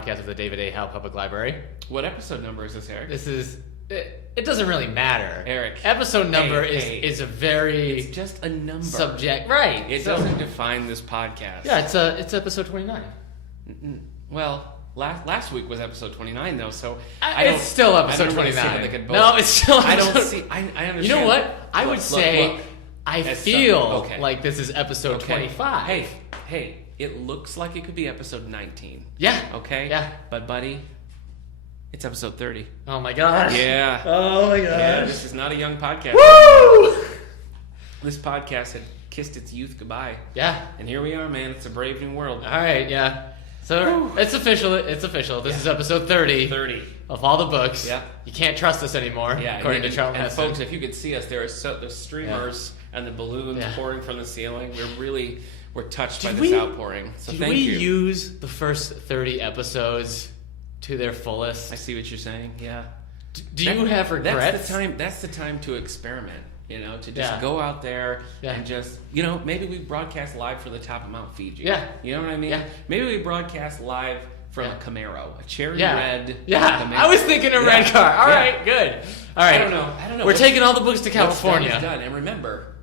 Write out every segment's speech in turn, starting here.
podcast of the David A. Howe Public Library. What episode number is this, Eric? This is... It doesn't really matter. Eric. Episode number is a very... It's just a number. Subject. Right. It doesn't define this podcast. Yeah, it's episode 29. Well, last week was episode 29, though, so... It's still episode 29. No, it's still episode... I don't see... I understand. You know what? I would say... Look, I feel like this is episode 25. Hey, it looks like it could be episode 19. Yeah. Okay? Yeah. But, buddy, it's episode 30. Oh, my gosh. Yeah. Oh, my gosh. Yeah, this is not a young podcast. Woo! This podcast had kissed its youth goodbye. Yeah. And here we are, man. It's a brave new world. All right, yeah. So it's official. It's official. This is episode 30. 30. Of all the books. Yeah. You can't trust us anymore, according to Charles Heston. Folks, if you could see us, there are the streamers and the balloons pouring from the ceiling. We're touched by this outpouring. So thank you. Did we use the first 30 episodes to their fullest? I see what you're saying. Yeah. Do you have regrets? That's the time to experiment. To just go out there and just, maybe we broadcast live for the top of Mount Fiji. Yeah. You know what I mean? Yeah. Maybe we broadcast live from a Camaro, a cherry red. Yeah. Camaro. I was thinking a red car. All right, good. All right. I don't know. We're taking all the books to California. What's done. And remember,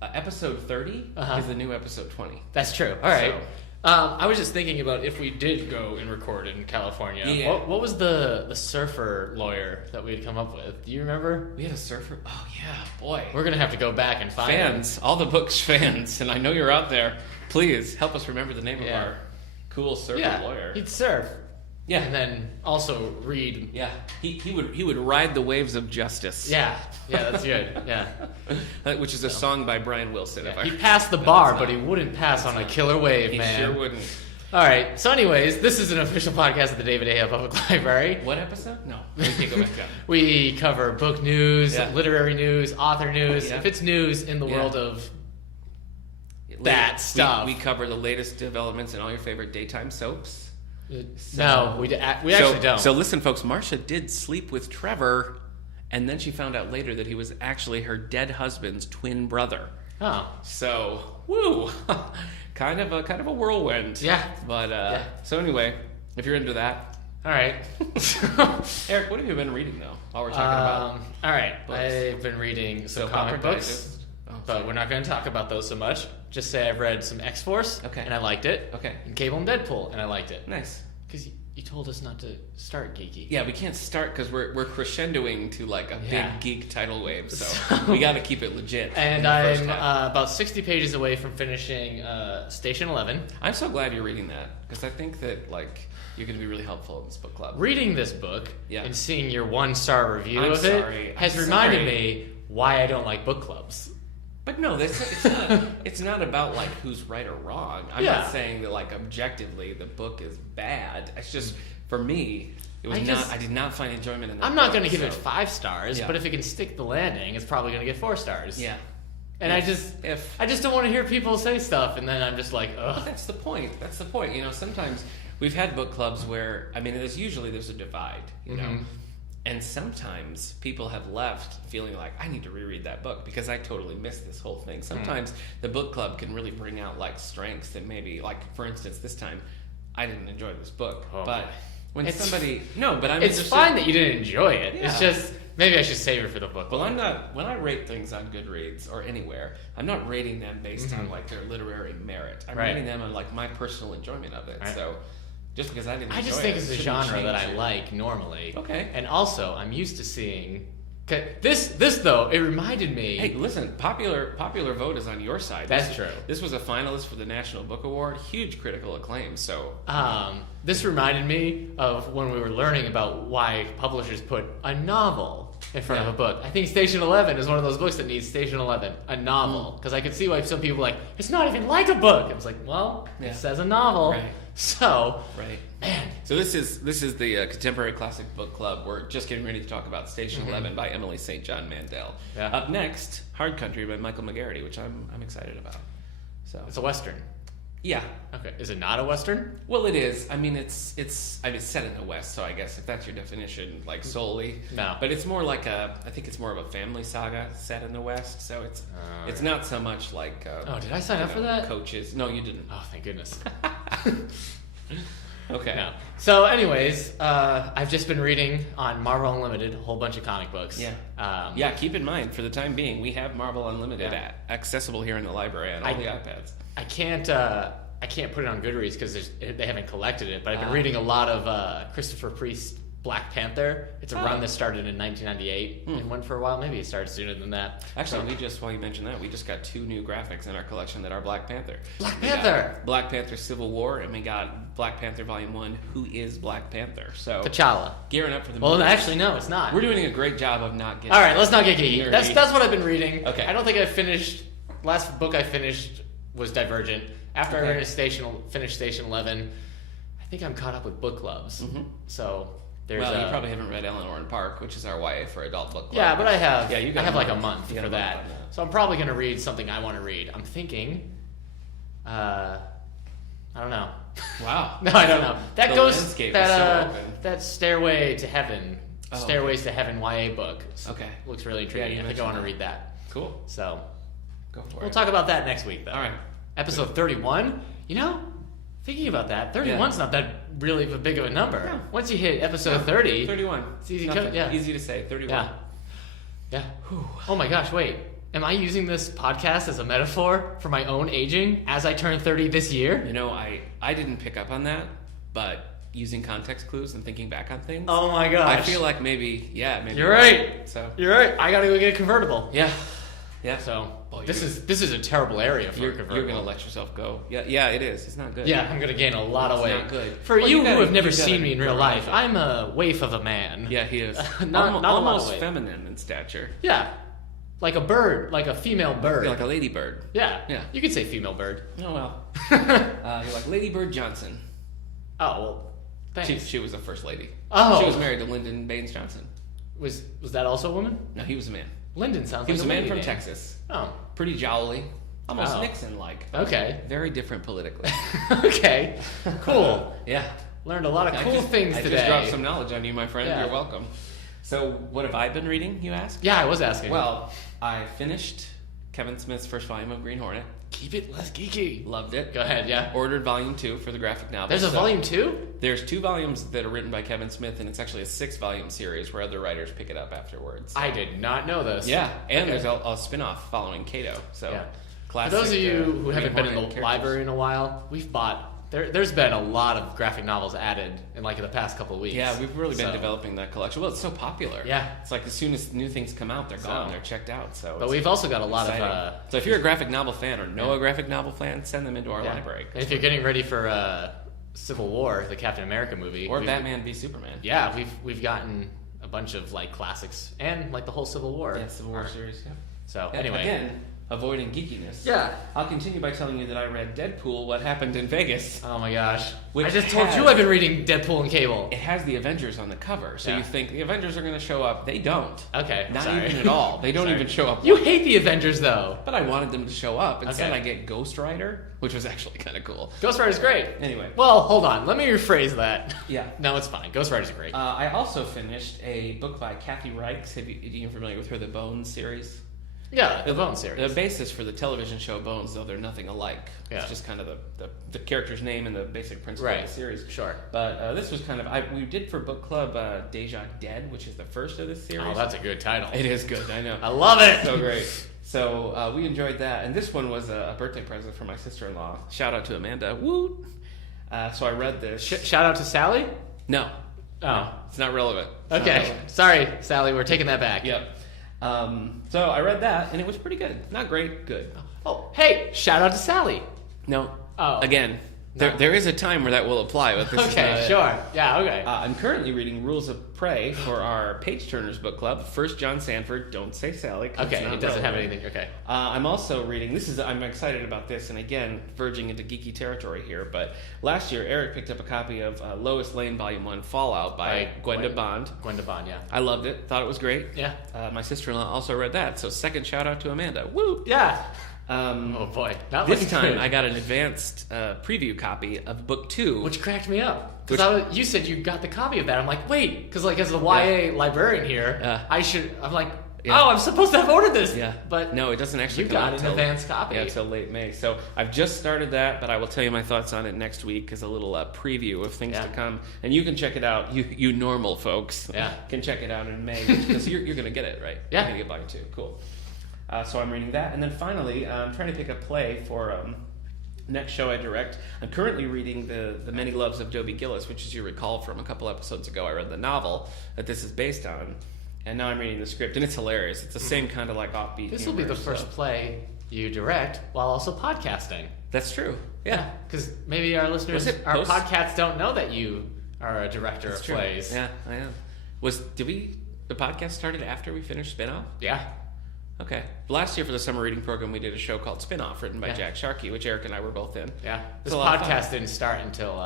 episode 30 is the new episode 20. That's true. All right. I was just thinking about if we did go and record in California. Yeah. What was the surfer lawyer that we had come up with? Do you remember? We had a surfer? Oh, yeah. Boy. We're going to have to go back and find fans. All the books fans. And I know you're out there. Please help us remember the name of our cool surfer lawyer. He'd surf. Yeah. And then also read. Yeah. He would ride the waves of justice. Yeah. Yeah, that's good. Yeah. Which is a song by Brian Wilson. Yeah. He passed the bar, but he wouldn't pass on a killer wave, man. He sure wouldn't. All right. So anyways, this is an official podcast of the David A. Howe Public Library. What episode? No. We can't go back down. We cover book news, literary news, author news. Yeah. If it's news in the world of that stuff. We cover the latest developments in all your favorite daytime soaps. No, we actually don't. So listen, folks, Marcia did sleep with Trevor, and then she found out later that he was actually her dead husband's twin brother. Oh. So, woo! kind of a whirlwind. Yeah. But, so anyway, if you're into that. All right. Eric, what have you been reading, though, while we're talking about all right. books? I've been reading some comic books, but we're not going to talk about those so much. Just say I've read some X-Force, and I liked it. Okay. And Cable and Deadpool, and I liked it. Nice. Because you told us not to start geeky. Yeah, we can't start because we're crescendoing to like a big geek tidal wave, so we got to keep it legit. And I'm about 60 pages away from finishing Station 11. I'm so glad you're reading that because I think that like you're going to be really helpful in this book club. Reading this book and seeing your 1-star review it has reminded me why I don't like book clubs. But no, it's not about like who's right or wrong. I'm not saying that like objectively the book is bad. It's just for me, I did not find enjoyment in that. I'm not going to give it 5 stars, but if it can stick the landing, it's probably going to get 4 stars. Yeah. And I just don't want to hear people say stuff, and then I'm just like, ugh. That's the point. Sometimes we've had book clubs where there's a divide. You know. And sometimes people have left feeling like, I need to reread that book because I totally missed this whole thing. Sometimes the book club can really bring out like strengths that maybe, like for instance, this time I didn't enjoy this book. But when it's fine that you didn't enjoy it. Yeah. It's just maybe I should save it for the book. Well, I'm not. When I rate things on Goodreads or anywhere, I'm not rating them based on like their literary merit. I'm rating them on like my personal enjoyment of it. Right. So. Just because I didn't enjoy it. I just think it's a genre that I like normally. Okay. And also, I'm used to seeing... This though, it reminded me... Hey, listen, popular vote is on your side. That's true. This was a finalist for the National Book Award. Huge critical acclaim, so... This reminded me of when we were learning about why publishers put a novel in front of a book. I think Station 11 is one of those books that needs Station 11, a novel. Because I could see why some people were like, it's not even like a book. I was like, well, it says a novel. Right. So, man. So this is the Contemporary Classic Book Club. We're just getting ready to talk about Station 11 by Emily St. John Mandel. Yeah. Up next, Hard Country by Michael McGarrity, which I'm excited about. So it's a Western. Yeah. Okay. Is it not a Western? Well, it is. It's set in the West, so I guess if that's your definition, like solely. No. But it's more like I think it's more of a family saga set in the West, so it's not so much like. Did I sign up for that? Coaches. No, you didn't. Oh, thank goodness. Okay. No. So, anyways, I've just been reading on Marvel Unlimited a whole bunch of comic books. Yeah. Yeah, keep in mind, for the time being, we have Marvel Unlimited accessible here in the library on all the iPads. I can't put it on Goodreads because they haven't collected it, but I've been reading a lot of Christopher Priest's Black Panther. It's a run that started in 1998 and went for a while. Maybe it started sooner than that. Actually, while you mentioned that, we just got 2 new graphics in our collection that are Black Panther. Black Panther Civil War, and we got Black Panther Volume 1, Who is Black Panther? So T'Challa. Gearing up for the movie. movie. Well, actually, no, it's not. We're doing a great job of not getting... All right, let's not get geeky. nerdy. That's what I've been reading. Okay. I don't think I finished... Last book I finished was Divergent. After I finished Station 11, I think I'm caught up with book clubs. Mm-hmm. So... you probably haven't read Eleanor and Park, which is our YA for adult book club. Yeah, but I have. Yeah, I have like a month for that. So I'm probably going to read something I want to read. I'm thinking. I don't know. Wow. No, I don't know. That goes landscape that is so open. that Stairway to Heaven, Stairways to Heaven YA book. Okay. Looks really intriguing. I think I want to read that. Cool. So, go for it. We'll talk about that next week, though. All right. Episode 31. Thinking about that, 31's not that really big of a number. No. Once you hit episode 30, 31. It's easy. Easy to say. 31. Yeah. Oh my gosh! Wait, am I using this podcast as a metaphor for my own aging as I turn 30 this year? I didn't pick up on that, but using context clues and thinking back on things. Oh my gosh! I feel like maybe. You're right. So you're right. I gotta go get a convertible. Yeah. So this is a terrible area for a convertible. You're gonna let yourself go. Yeah, it is. It's not good. Yeah, I'm gonna gain a lot of weight. It's not good. For you who have never seen me in real life, I'm a waif of a man. Yeah, he is. not almost feminine in stature. Yeah, like a bird, like a female bird. Yeah, like a ladybird. Yeah. Yeah. You could say female bird. Oh well. You're like Lady Bird Johnson. Oh well. Thanks. She was the first lady. Oh. She was married to Lyndon Baines Johnson. Was that also a woman? No, he was a man. Lyndon sounds like he was a man lady from name. Texas. Oh. Pretty jowly. Almost Nixon-like. Okay. Very different politically. Okay. Cool. Yeah. Learned a lot of cool things today. I just dropped some knowledge on you, my friend. Yeah. You're welcome. So, what have I been reading, you ask? Yeah, I was asking. Well, I finished Kevin Smith's first volume of Green Hornet. Keep it less geeky. Loved it. Go ahead, yeah. Ordered volume 2 for the graphic novel. There's a volume 2? There's 2 volumes that are written by Kevin Smith, and it's actually a 6-volume series where other writers pick it up afterwards. So. I did not know this. Yeah, and there's a spin-off following Kato. So, classic. For those of you who haven't been in the characters. library in a while, we've bought... There's been a lot of graphic novels added in the past couple of weeks. Yeah, we've really been developing that collection. Well, it's so popular. Yeah. It's like as soon as new things come out, they're gone. They're checked out. But we've also got a lot of... So if you're a graphic novel fan or know a graphic novel fan, send them into our library. And if you're getting ready for Civil War, the Captain America movie... Or Batman v Superman. Yeah, we've gotten a bunch of classics and the whole Civil War. Yeah, Civil War series, yeah. So, anyway... Again, avoiding geekiness. Yeah. I'll continue by telling you that I read Deadpool, What Happened in Vegas. Oh my gosh. Which I just told you I've been reading Deadpool and Cable. It has the Avengers on the cover, so you think the Avengers are going to show up. They don't. Okay, Not even at all. They don't even show up. You hate the Avengers, though. But I wanted them to show up. Instead, I get Ghost Rider, which was actually kind of cool. Ghost Rider's great. Anyway. Well, hold on. Let me rephrase that. Yeah. No, it's fine. Ghost Rider's great. I also finished a book by Kathy Reichs. Are you familiar with her, The Bones series? Yeah, the Bones series. The basis for the television show Bones, though they're nothing alike. Yeah. It's just kind of the character's name and the basic principle of the series. Sure. But this was kind of... we did for book club Deja Dead, which is the first of this series. Oh, that's a good title. It is good, I know. I love it! So great. So we enjoyed that. And this one was a birthday present for my sister-in-law. Shout out to Amanda. Woot! So I read this. Shout out to Sally? No. Oh. No, it's not relevant. Okay. Sorry, Sally. We're taking that back. Yep. So I read that, and it was pretty good. Not great, good. Oh, hey, shout out to Sally. No. Oh. Again, there is a time where that will apply, but this is not sure. it. Yeah, okay. I'm currently reading Rules of Prey for our Page Turners book club. First John Sanford, don't say Sally. Okay, it doesn't have anything. Okay. I'm also reading, I'm excited about this, and again, verging into geeky territory here, but last year Eric picked up a copy of Lois Lane Volume 1 Fallout by Gwenda Bond. Gwenda Bond, yeah. I loved it, thought it was great. Yeah. My sister-in-law also read that, so second shout out to Amanda. Woo! Yeah. Oh boy. This time I got an advanced preview copy of book 2. Which cracked me up. Because you said you got the copy of that. I'm like, wait, because as the YA librarian here, I'm like, Yeah. Oh, I'm supposed to have ordered this. Yeah, but no, it doesn't actually. You come got out an advanced copy. Yeah, till late May. So I've just started that, but I will tell you my thoughts on it next week as a little preview of things to come. And you can check it out. You normal folks, can check it out in May because you're going to get it, right? Yeah, you're going to get Volume 2. Cool. So I'm reading that, and then finally, I'm trying to pick a play for next show I direct. I'm currently reading the Many Loves of Dobie Gillis, which, as you recall from a couple episodes ago, I read the novel that this is based on. And now I'm reading the script, and it's hilarious. It's the same kind of like offbeat. This will be the first play you direct while also podcasting. That's true. Yeah, because maybe our listeners, our podcasts don't know that you are a director of plays. Yeah, I am. The podcast started after we finished Spinoff? Yeah. Okay. Last year for the summer reading program, we did a show called Spinoff, written by Jack Sharkey, which Eric and I were both in. Yeah. This podcast didn't start until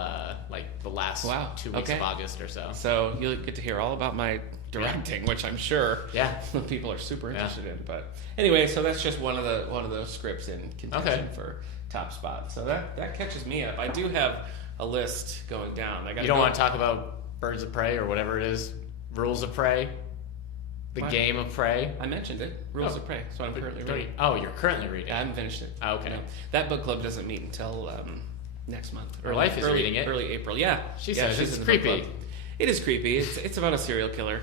like the last 2 weeks of August or so. So you'll get to hear all about my directing, which I'm sure people are super interested in. But anyway, so that's just one of those scripts in contention for top spot. So that catches me up. I do have a list going down. You don't want to talk about Birds of Prey or whatever it is, Rules of Prey, the Game of Prey. I mentioned it, Rules of Prey. So I'm currently reading. Oh, you're currently reading. I haven't finished it. Oh, okay. No. That book club doesn't meet until next month. Her wife is reading it. Early April. Yeah, she says it's creepy. It is creepy. It's about a serial killer.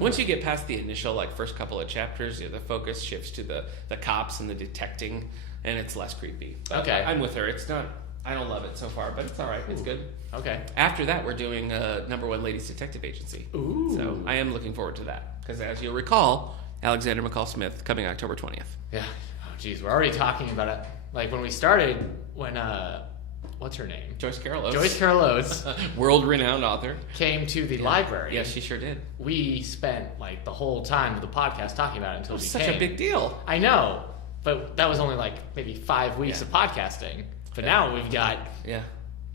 Once you get past the initial first couple of chapters, the focus shifts to the cops and the detecting, and it's less creepy. But okay, I'm with her. It's not. I don't love it so far, but it's all right. It's good. Okay. After that, we're doing number one Ladies Detective Agency. Ooh. So I am looking forward to that because, as you'll recall, Alexander McCall Smith coming October 20th. Yeah. Oh, geez, we're already talking about it. Like when we started, when what's her name? Joyce Carol Oates. Joyce Carol Oates, world-renowned author, came to the library. Yes, she sure did. We spent the whole time of the podcast talking about it until she came. Such a big deal. I know, but that was only maybe 5 weeks of podcasting. But now we've got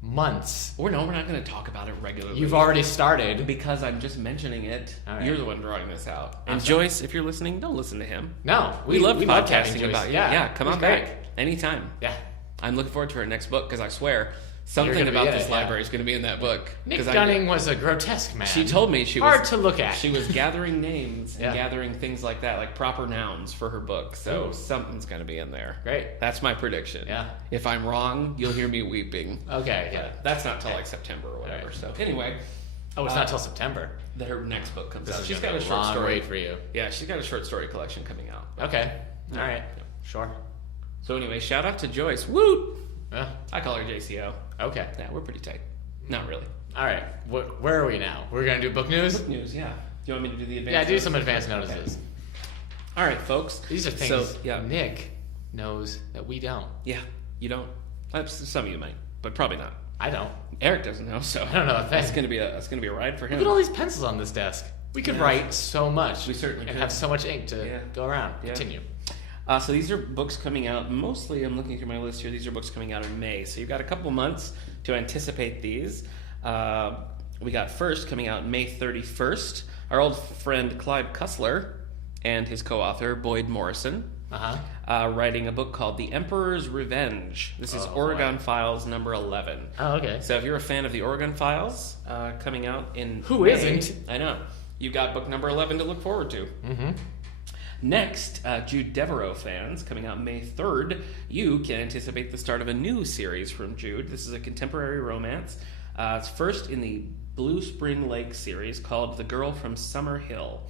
months. We're not going to talk about it regularly. You've already started. Because I'm just mentioning it. Right. You're the one drawing this out. And Joyce, if you're listening, don't listen to him. No. We love podcasting about you. Yeah, come on back. Anytime. Yeah. I'm looking forward to her next book because I swear something about this library is going to be in that book. Nick Gunning was a grotesque man. She told me she was hard to look at. She was gathering names and gathering things like that, like proper nouns for her book. So something's going to be in there. Great. That's my prediction. Yeah. If I'm wrong, you'll hear me weeping. Okay. Yeah. But that's not till September or whatever. Right. So anyway. Oh, it's not till September. That her next book comes out. She's got a short story wait for you. Yeah, she's got a short story collection coming out. Okay. All right. Sure. So anyway, shout out to Joyce. Woot! Yeah. I call her JCO. Okay. Yeah, we're pretty tight. Not really. All right. Where are we now? We're going to do book news? Book news, yeah. Do you want me to do the advance notices? Do some advance notices. Okay. All right, folks. These are things Nick knows that we don't. Yeah, you don't. Some of you might, but probably not. I don't. Eric doesn't know, so I don't know a thing. That's gonna be a ride for him. Look at all these pencils on this desk. We could write so much. We certainly could. And have so much ink to go around. Yeah. Continue. So these are books coming out. Mostly, I'm looking through my list here. These are books coming out in May. So you've got a couple months to anticipate these. We got first coming out May 31st. Our old friend Clive Cussler and his co-author Boyd Morrison writing a book called The Emperor's Revenge. This is Oregon Files number 11. Oh, okay. So if you're a fan of the Oregon Files coming out in Who May, isn't? I know. You've got book number 11 to look forward to. Mm-hmm. Next, Jude Devereaux fans, coming out May 3rd, you can anticipate the start of a new series from Jude. This is a contemporary romance. It's first in the Blue Spring Lake series called The Girl from Summer Hill.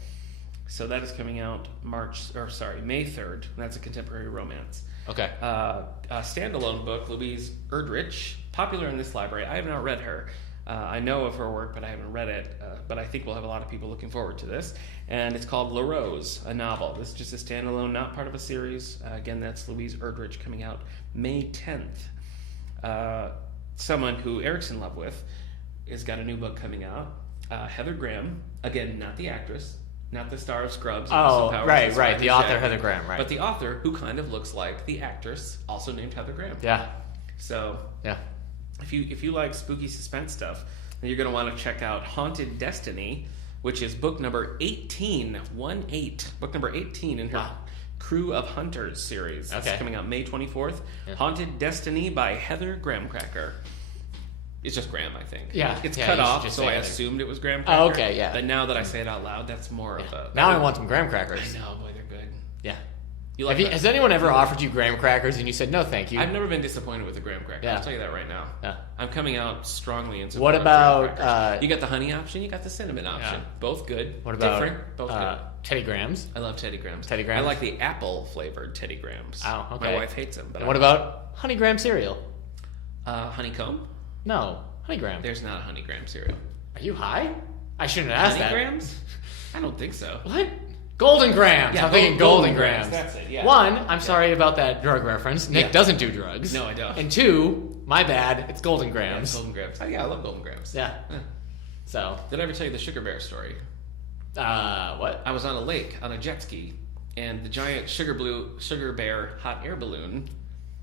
So that is coming out May 3rd. And that's a contemporary romance. Okay. A standalone book, Louise Erdrich, popular in this library. I have not read her. I know of her work, but I haven't read it. But I think we'll have a lot of people looking forward to this. And it's called La Rose, a novel. This is just a standalone, not part of a series. Again, that's Louise Erdrich coming out May 10th. Someone who Eric's in love with has got a new book coming out. Heather Graham, again, not the actress, not the star of Scrubs. Oh, right. The author, Heather Graham, right. But the author who kind of looks like the actress, also named Heather Graham. Yeah. So, if you like spooky suspense stuff, then you're going to want to check out Haunted Destiny, which is book number 18, book number 18 in her Crew of Hunters series. Okay. It's coming out May 24th. Yeah. Haunted Destiny by Heather Grahamcracker. It's just graham, I think. Yeah. It's yeah, cut you should off, just so say I anything. assumed it was graham cracker. Oh, okay, yeah. But now that I say it out loud, that's more of a... Now I want some graham crackers. I know, boy, they're good. Yeah. You like that? Has anyone ever offered you graham crackers and you said no, thank you? I've never been disappointed with the graham cracker. Yeah. I'll tell you that right now. Yeah. I'm coming out strongly in support What of about, graham crackers. You got the honey option, you got the cinnamon option. Yeah. Both good. What about different? Both good. Teddy Grahams? I love Teddy Grahams. Teddy Grahams? I like the apple flavored Teddy Grahams. Oh, okay. My wife hates them. But And what about honey graham cereal? honeycomb? No, honey graham. There's not a honey graham cereal. Are you high? I shouldn't have asked Honey that. grahams? I don't think so. What? Golden grams. Yeah, I'm thinking golden grams. That's it. Yeah. One, I'm sorry about that drug reference. Nick Yeah. doesn't do drugs. No, I don't. And two, my bad. It's golden Yeah, grams. golden grams. Oh, yeah, I love golden grams. Yeah. Yeah. So, Did I ever tell you the sugar bear story? what? I was on a lake on a jet ski, and the giant sugar bear hot air balloon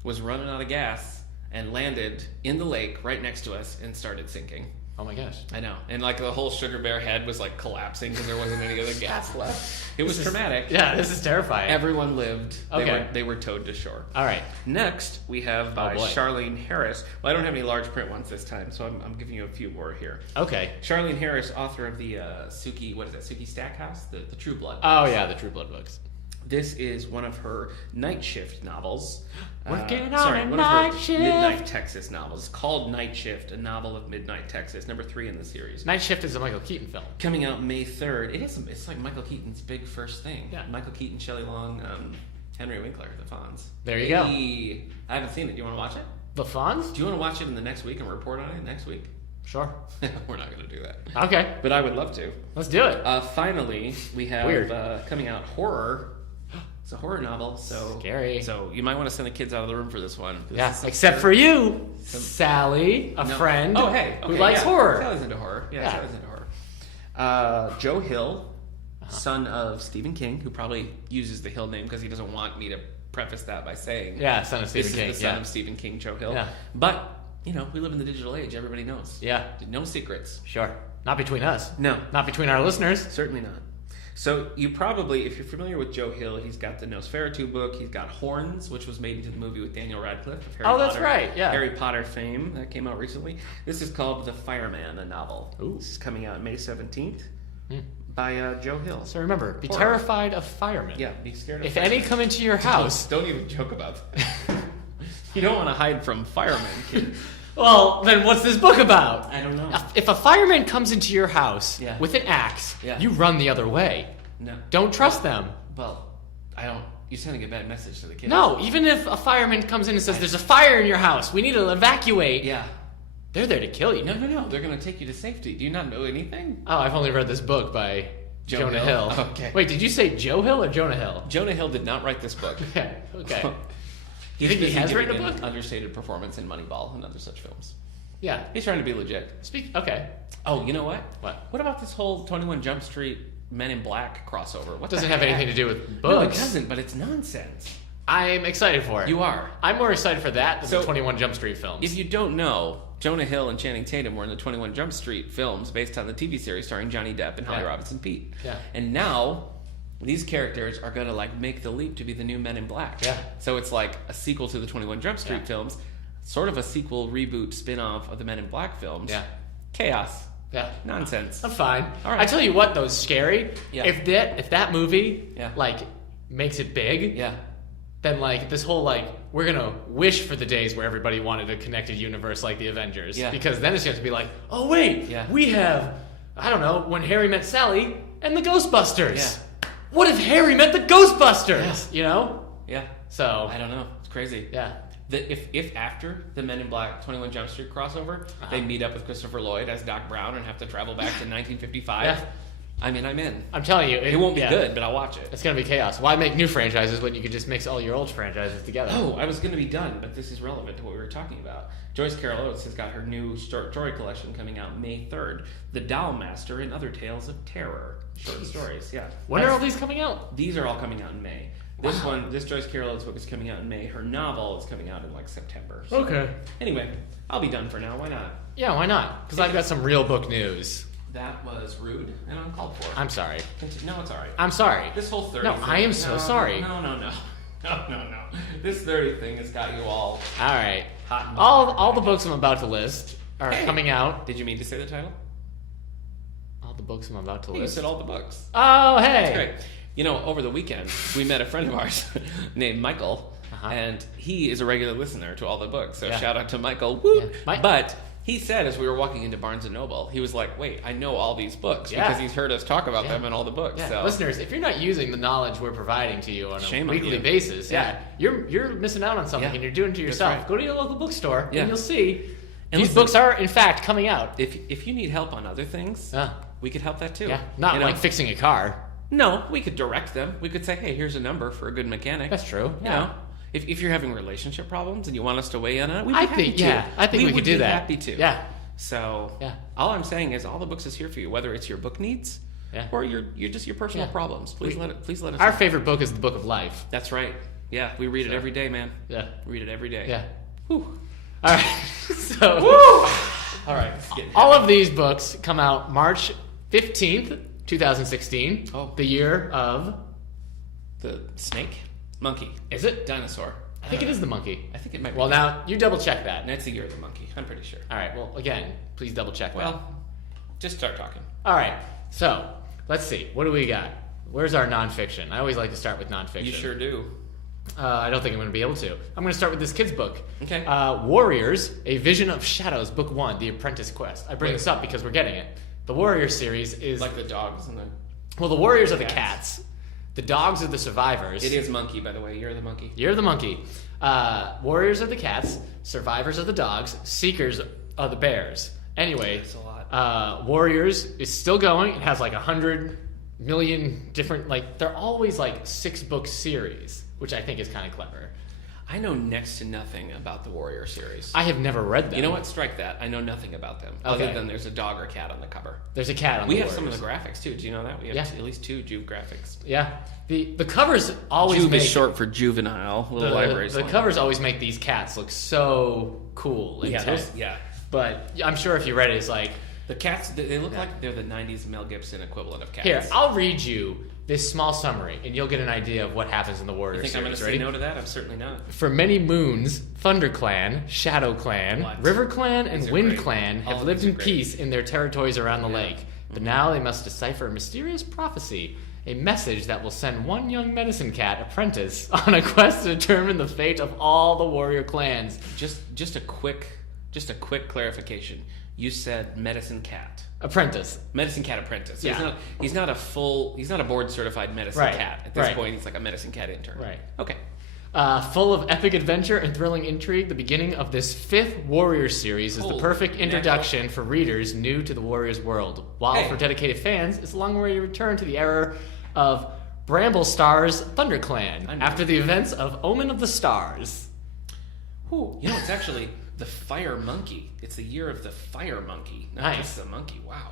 was running out of gas and landed in the lake right next to us and started sinking. Oh my gosh. I know, and like the whole sugar bear head was like collapsing because there wasn't any other gas left. It was traumatic. Yeah, this is terrifying. Everyone lived. Okay. They were towed to shore. All right. Next, we have by boy. Charlene Harris. Well, I don't have any large print ones this time, so I'm giving you a few more here. Okay. Charlene Harris, author of the Suki, what is that, Suki Stackhouse? The True Blood. Oh, yeah, the True Blood books. This is one of her night shift novels. Working on sorry, a one night of her shift. Midnight Texas novels. Called Night Shift, a novel of Midnight Texas, number 3 in the series. Night Shift is a Michael Keaton film. Coming out May 3rd. It's like Michael Keaton's big first thing. Yeah. Michael Keaton, Shelley Long, Henry Winkler, the Fonz. There you go. I haven't seen it. Do you want to watch it? The Fonz? Do you want to watch it in the next week and report on it next week? Sure. We're not going to do that. Okay. But I would love to. Let's do it. Finally, we have Weird. Coming out horror. It's a horror novel, so Scary. So you might want to send the kids out of the room for this one. Yeah, except for you, Sally, a friend Oh, hey, who okay, likes yeah. horror. Sally's into horror. Yeah, Yeah. Sally's into horror. Joe Hill, son of Stephen King, who probably uses the Hill name because he doesn't want me to preface that by saying, Yeah, son of Stephen this King. is the son Yeah. of Stephen King, Joe Hill. Yeah. But we live in the digital age. Everybody knows. Yeah. No secrets. Sure. Not between us. No. Not between our listeners. Certainly not. So you probably, if you're familiar with Joe Hill, he's got the Nosferatu book. He's got Horns, which was made into the movie with Daniel Radcliffe of Harry Oh, that's Potter. right, yeah. Harry Potter fame that came out recently. This is called The Fireman, a novel. Ooh. This is coming out May 17th by Joe Hill. So remember, be Horror. terrified of firemen. Yeah, be scared of If firemen. any come into your house, Don't even joke about that. You don't want to hide from firemen, kid. well, then what's this book about? I don't know. If a fireman comes into your house Yeah. with an axe, Yeah. you run the other way. No. Don't trust them. Well, I don't. You're sending a bad message to the kids. No, even if a fireman comes in and says, "There's a fire in your house. We need to evacuate." Yeah. They're there to kill you. No. They're going to take you to safety. Do you not know anything? Oh, I've only read this book by Jonah Hill. Okay. Wait, did you say Joe Hill or Jonah Hill? Jonah Hill did not write this book. Yeah. Okay. He's think he busy has written a giving book? an understated performance in Moneyball and other such films. Yeah. He's trying to be legit. Okay. Oh, you know what? What? What about this whole 21 Jump Street Men in Black crossover? What Doesn't the have heck? anything to do with No, it books. doesn't, but it's nonsense. I'm excited for it. You are. I'm more excited for that than So, the 21 Jump Street films. If you don't know, Jonah Hill and Channing Tatum were in the 21 Jump Street films based on the TV series starring Johnny Depp and Holly Yeah. Robinson Peete. Yeah. And now these characters are going to make the leap to be the new Men in Black. Yeah. So it's like a sequel to the 21 Jump Street Yeah. films, sort of a sequel, reboot, spin-off of the Men in Black films. Yeah. Chaos. Yeah. Nonsense. I'm fine. All right. I tell you what, though, scary. Yeah. If that movie Yeah. makes it big, Yeah. then this whole we're gonna wish for the days where everybody wanted a connected universe like the Avengers. Yeah. Because then it's going to be like, oh wait, Yeah. we have I don't know, When Harry Met Sally and the Ghostbusters. Yeah. What if Harry met the Ghostbusters? Yeah. You know? Yeah. So I don't know. It's crazy. yeah. If after the Men in Black 21 Jump Street crossover, they meet up with Christopher Lloyd as Doc Brown and have to travel back to 1955, Yeah. I mean, I'm in. I'm telling you, It won't be yeah. good, but I'll watch it. It's gonna be chaos. Why make new franchises when you could just mix all your old franchises together? Oh, I was going to be done, but this is relevant to what we were talking about. Joyce Carol Oates has got her new story collection coming out May 3rd, The Doll Master and Other Tales of Terror. Short stories, yeah. When are all these coming out? These are all coming out in May. This Joyce Carol Oates book is coming out in May. Her novel is coming out in September. So Okay. Anyway, I'll be done for now. Why not? Yeah, why not? Because I've got some real book news. That was rude and uncalled for. I'm sorry. No, it's all right. I'm sorry. This whole 30 No, thing. I am so sorry. No. This 30 thing has got you all All right. hot and All the books I'm about to list are coming out. Did you mean to say the title? All the books I'm about to You list. said all the books. Oh, hey. That's great. You know, over the weekend, we met a friend of ours named Michael, and he is a regular listener to all the books. So shout out to Michael. Woo! Yeah. But he said, as we were walking into Barnes & Noble, he was like, wait, I know all these books because he's heard us talk about them in all the books. Yeah. So. Listeners, if you're not using the knowledge we're providing to you on a Shame weekly on you. basis, you're missing out on something and you're doing it to yourself. Right. Go to your local bookstore and you'll see and these books are, in fact, coming out. If you need help on other things, we could help that too. Yeah, not like fixing a car. No, we could direct them. We could say, hey, here's a number for a good mechanic. That's true. You know, if you're having relationship problems and you want us to weigh in on it, we'd be happy to. I think we could do that. Happy to. Yeah. So, all I'm saying is all the books is here for you, whether it's your book needs or your personal problems. Please let us Our know. favorite book is the Book of Life. That's right. Yeah, we read it every day, man. Yeah. Read it every day. Yeah. Whew. All right. So, All right. all of these books come out March 15th, 2016. Oh. The year of The snake? Monkey. Is it? Dinosaur. I think it is the monkey. I think it might be. Well, now you double check that. That's the year of the monkey. I'm pretty sure. All right. Well, again, please double check that. Well, just start talking. All right. So let's see. What do we got? Where's our nonfiction? I always like to start with nonfiction. You sure do. I don't think I'm going to be able to. I'm going to start with this kid's book. Okay. Warriors: A Vision of Shadows, Book 1, The Apprentice Quest. I bring this up because we're getting it. The Warrior series is Like the dogs and the... well, the Warriors are the cats. The dogs are the survivors. It is monkey, by the way. You're the monkey. You're the monkey. Warriors are the cats. Survivors are the dogs. Seekers are the bears. Anyway, That's a lot. Warriors is still going. It has like 100 million different, like, they're always like 6-book series, which I think is kind of clever. I know next to nothing about the Warrior series. I have never read them. You know what? Strike that. I know nothing about them. Okay. Other than there's a dog or cat on the cover. There's a cat on We the have some Warriors. of the graphics, too. Do you know that? We have at least 2 Juve graphics. Yeah. The covers always Juve make... is short for juvenile. Little libraries. The covers always make these cats look so cool and tough. But I'm sure if you read it, it's like... The cats, they look like they're the 90s Mel Gibson equivalent of cats. Here, I'll read you this small summary, and you'll get an idea of what happens in the Warrior You think series. I'm going to say no to that? I'm certainly not. For many moons, Thunder Clan, Shadow Clan, What? River Clan, and These are Wind great. Clan All have of lived these are in great. peace in their territories around the lake. But now they must decipher a mysterious prophecy, a message that will send one young medicine cat apprentice on a quest to determine the fate of all the warrior clans. Just a quick clarification. You said medicine cat. Apprentice. Medicine cat apprentice. So Yeah. he's not a board certified medicine Right. cat. At this Right. point, he's like a medicine cat intern. Right. Okay. Full of epic adventure and thrilling intrigue, the beginning of this 5th Warrior series is the Holy perfect introduction for readers new to the Warriors world. While for dedicated fans, it's a long way to return to the era of Bramblestar's Thunder Clan after the events of Omen of the Stars. Ooh, you know, it's actually the fire monkey. It's the year of the fire monkey, not Nice. just the monkey. Wow.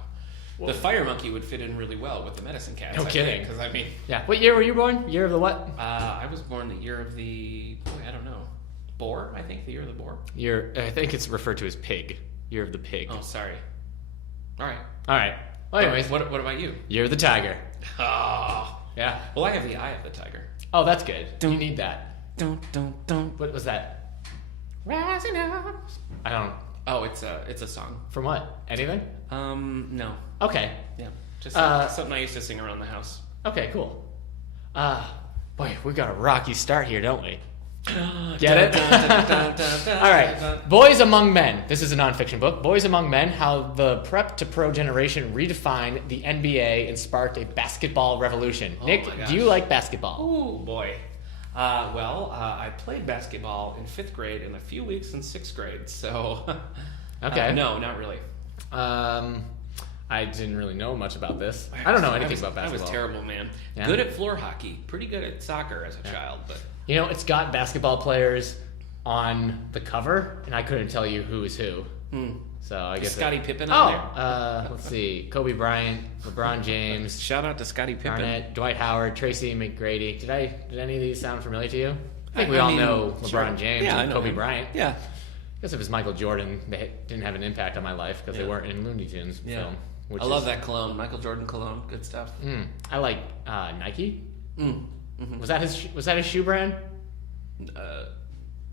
The fire monkey would fit in really well with the medicine cats. No kidding. Because I mean, Yeah. What year were you born? Year of the what? I was born the year of the I don't know, boar. I think the year of the boar. I think it's referred to as pig. Year of the pig. Oh, sorry. All right. All right. Well, anyways, what about you? Year of the tiger. Oh. Yeah. Well, I have the eye of the tiger. Oh, that's good. You need that. Don't. What was that? Rising up. I don't. Oh, it's a song. From what? Anything? No. Okay. Yeah. Just something I used to sing around the house. Okay, cool. Boy, we've got a rocky start here, don't we? Get it? All right. Boys Among Men. This is a nonfiction book. Boys Among Men, How the Prep to Pro Generation Redefined the NBA and Sparked a Basketball Revolution. Nick, my gosh. do you like basketball? Oh, boy. I played basketball in 5th grade and a few weeks in 6th grade, so... Okay. No, not really. I didn't really know much about this. I don't know anything about basketball. I was terrible, man. Yeah. Good at floor hockey. Pretty good at soccer as a child, but... You know, it's got basketball players on the cover, and I couldn't tell you who is who. So I guess Scottie Pippen on there. Let's see: Kobe Bryant, LeBron James, Shout out to Scottie Pippen. Garnett, Dwight Howard, Tracy McGrady. Did any of these sound familiar to you? I think we all know LeBron sure. James Yeah, I and know Kobe him. Bryant. Yeah. I guess if it was Michael Jordan, they didn't have an impact on my life because they weren't in Looney Tunes film. Which I love that cologne, Michael Jordan cologne. Good stuff. I like Nike. Was that his shoe brand?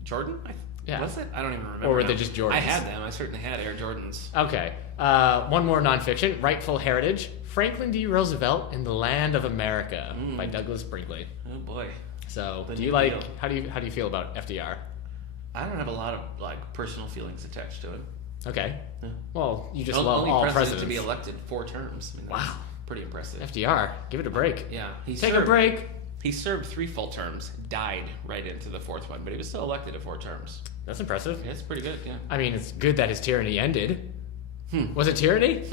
Jordan? Yeah. Was it? I don't even remember. Or were now. they just Jordans? I had them. I certainly had Air Jordans. Okay. One more nonfiction. Rightful Heritage. Franklin D. Roosevelt in the Land of America by Douglas Brinkley. Oh boy. So, The do you New like? Deal. How do you feel about FDR? I don't have a lot of like personal feelings attached to it. Okay. Yeah. Well, you just Only love all president presidents. to be elected 4 terms. I mean, that's Wow. pretty impressive. FDR, give it a break. Yeah. He Take served, a break. He served 3 full terms, died right into the 4th one, but he was still elected at 4 terms. That's impressive. Yeah, it's pretty good, yeah. I mean, it's good that his tyranny ended. Was it tyranny?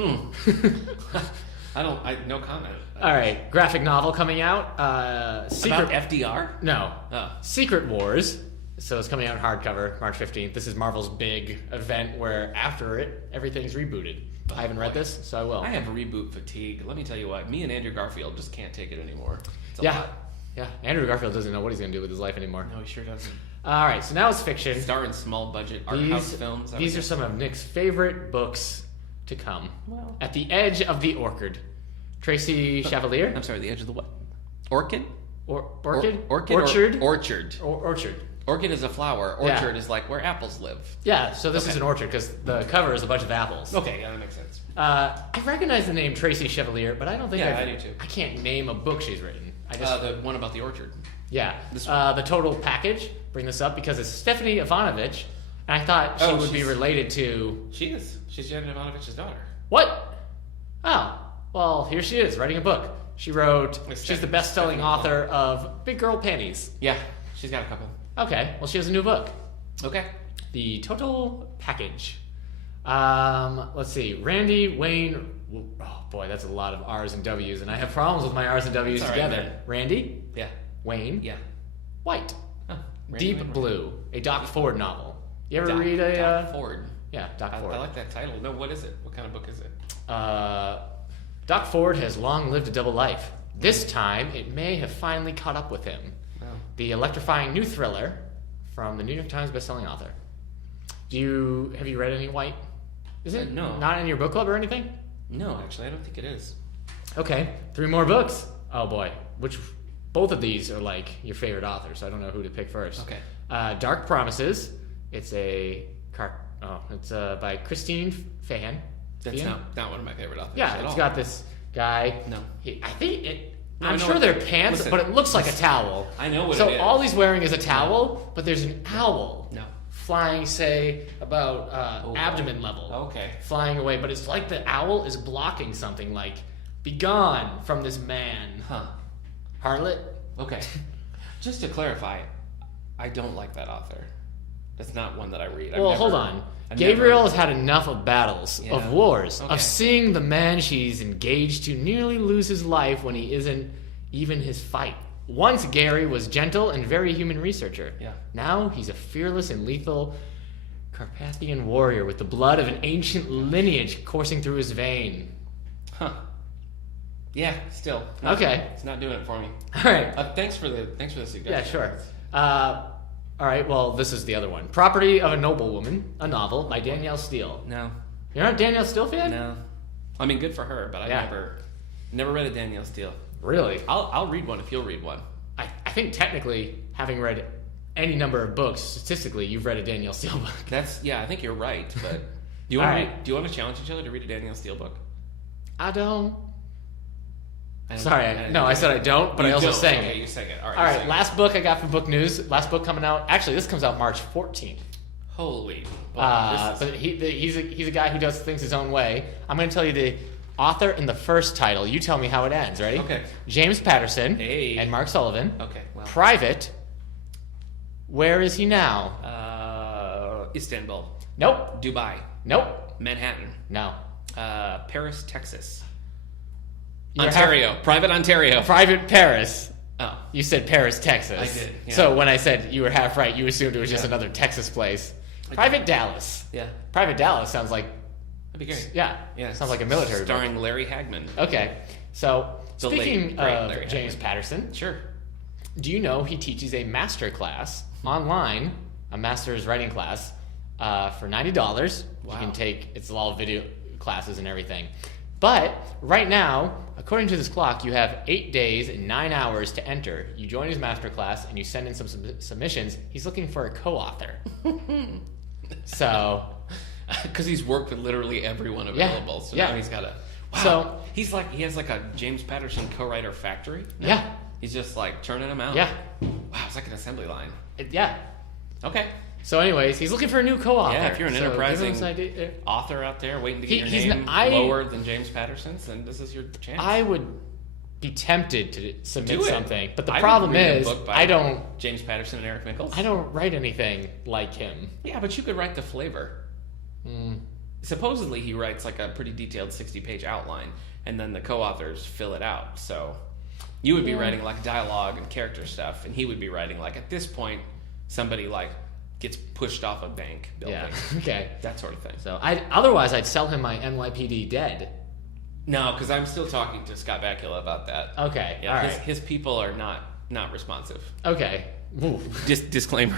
No comment. All right, graphic novel coming out. Secret. About FDR? No. Oh. Secret Wars. So it's coming out in hardcover March 15th. This is Marvel's big event where after it, everything's rebooted. I haven't read this, so I will. I have reboot fatigue. Let me tell you what, me and Andrew Garfield just can't take it anymore. It's a Yeah. lot. Yeah. Andrew Garfield doesn't know what he's going to do with his life anymore. No, he sure doesn't. All right, so now it's fiction. Star in small budget art house films. These are some of Nick's favorite books to come. Well. At the Edge of the Orchard. Tracy Chevalier? I'm sorry, the edge of the what? Orchid? Orchid? Orchid? Orchard? Orchard. Orchard. Orchid is a flower. Yeah. Orchard is like where apples live. Yeah, so this Okay. is an orchard because the cover is a bunch of apples. Okay, yeah, that makes sense. I recognize the name Tracy Chevalier, but I don't think Yeah, I do too. I can't name a book she's written. I just The one about the orchard. yeah. this one. The total package. Bring this up because it's Stephanie Ivanovich, and I thought she Oh, would be she's- related to She is. She's Janet Ivanovich's daughter. what? Oh, well, here she is writing a book. She wrote. She's the best-selling Stephanie author of Big Girl Panties. Yeah, she's got a couple. Okay, well, she has a new book. Okay. The total package. Let's see. Randy Wayne. Oh boy, that's a lot of R's and W's, and I have problems with my R's and W's That's all right, together. man. Randy Yeah. Wayne Yeah. White. Oh, Randy Deep Wayne. Blue. A Doc Ford novel. You ever Doc, read a? Doc Ford. Yeah, Doc I Ford. like that title. No, what is it? What kind of book is it? Doc Ford has long lived a double life. This time, it may have finally caught up with him. Oh. The electrifying new thriller from the New York Times bestselling author. Have you read any White? Is it No. not in your book club or anything? No, actually, I don't think it is. Okay, 3 more books. Oh boy, both of these are like your favorite authors. So I don't know who to pick first. Okay. Dark Promises. It's by Christine Fahan. That's not one of my favorite authors. Yeah, at it's all. got this guy. No. I think it. No, I'm I know sure what- they're pants, listen. but it looks like a towel. I know what so it is. all he's wearing is a towel, but there's an owl No. flying, say, about Oh. abdomen level. Okay. Flying away, but it's like the owl is blocking something, like, be gone from this man. Huh. Harlot? Okay. Just to clarify, I don't like that author. That's not one that I read. Well, hold on. I've Gabriel never- has had enough of battles, Yeah. of wars, Okay. of seeing the man she's engaged to nearly lose his life when he isn't even his fight. Once Gary was gentle and very human researcher. Yeah. Now he's a fearless and lethal Carpathian warrior with the blood of an ancient lineage coursing through his vein. Huh. Yeah, still. Okay. It's not doing it for me. All right. Thanks for the suggestion. Yeah, sure. All right, well, this is the other one. Property of a Noblewoman, a novel by Danielle Steele. No. You're not a Danielle Steele fan? No. I mean, good for her, but I Yeah. never read a Danielle Steele. Really? I'll read one if you'll read one. I think technically, having read any number of books, statistically, you've read a Danielle Steele book. I think you're right, but do you All want right. do you want to challenge each other to read a Danielle Steele book? I don't. I don't- Sorry, I said I don't, but I You also don't. sang Okay, it. you sang it. All right, last book I got from Book News. Last book coming out. Actually, this comes out March 14th. Holy. But he's a guy who does things his own way. I'm going to tell you the author and the first title. You tell me how it ends. Ready? Okay. James Patterson Hey. and Mark Sullivan. Okay. Well. Private. Where is he now? Istanbul, Nope. Dubai, Nope. Manhattan, No. Paris, Texas, You're Ontario, private Ontario. Private Paris. Oh, You said Paris, Texas. I did, yeah. So when I said you were half right, you assumed it was just Yeah. another Texas place. Private Dallas. yeah, Private Dallas sounds like, that'd be great. yeah, Yeah, sounds like a military book. starring Larry Hagman. Okay, so The late, speaking great of Larry James Hagman. Patterson, Sure. do you know he teaches a master class online, a master's writing class, for $90? You Wow. can take, it's all video classes and everything. But right now, according to this clock, you have 8 days and 9 hours to enter. You join his masterclass and you send in some submissions. He's looking for a co-author. So, because he's worked with literally everyone available, so now he's got a. Wow. So he has like a James Patterson co-writer factory. Now. Yeah. He's just like churning them out. Yeah. Wow, it's like an assembly line. Yeah. Okay. So, anyways, he's looking for a new co-author. Yeah, if you're an So enterprising give him this idea. author out there waiting to get He's your name not- lower than James Patterson's, then this is your chance. I would be tempted to submit Do it. something, but the I would problem read a is book by I don't James Patterson and Eric Nichols. I don't write anything like him. Yeah, but you could write the flavor. Supposedly he writes like a pretty detailed 60-page outline, and then the co-authors fill it out. So you would be writing like dialogue and character stuff, and he would be writing like, at this point, somebody like gets pushed off a bank building. Yeah. Okay. That sort of thing. So otherwise I'd sell him my NYPD Dead. No, because I'm still talking to Scott Bakula about that. Okay. Yeah, all right. his people are not responsive. Okay. Ooh. Disclaimer,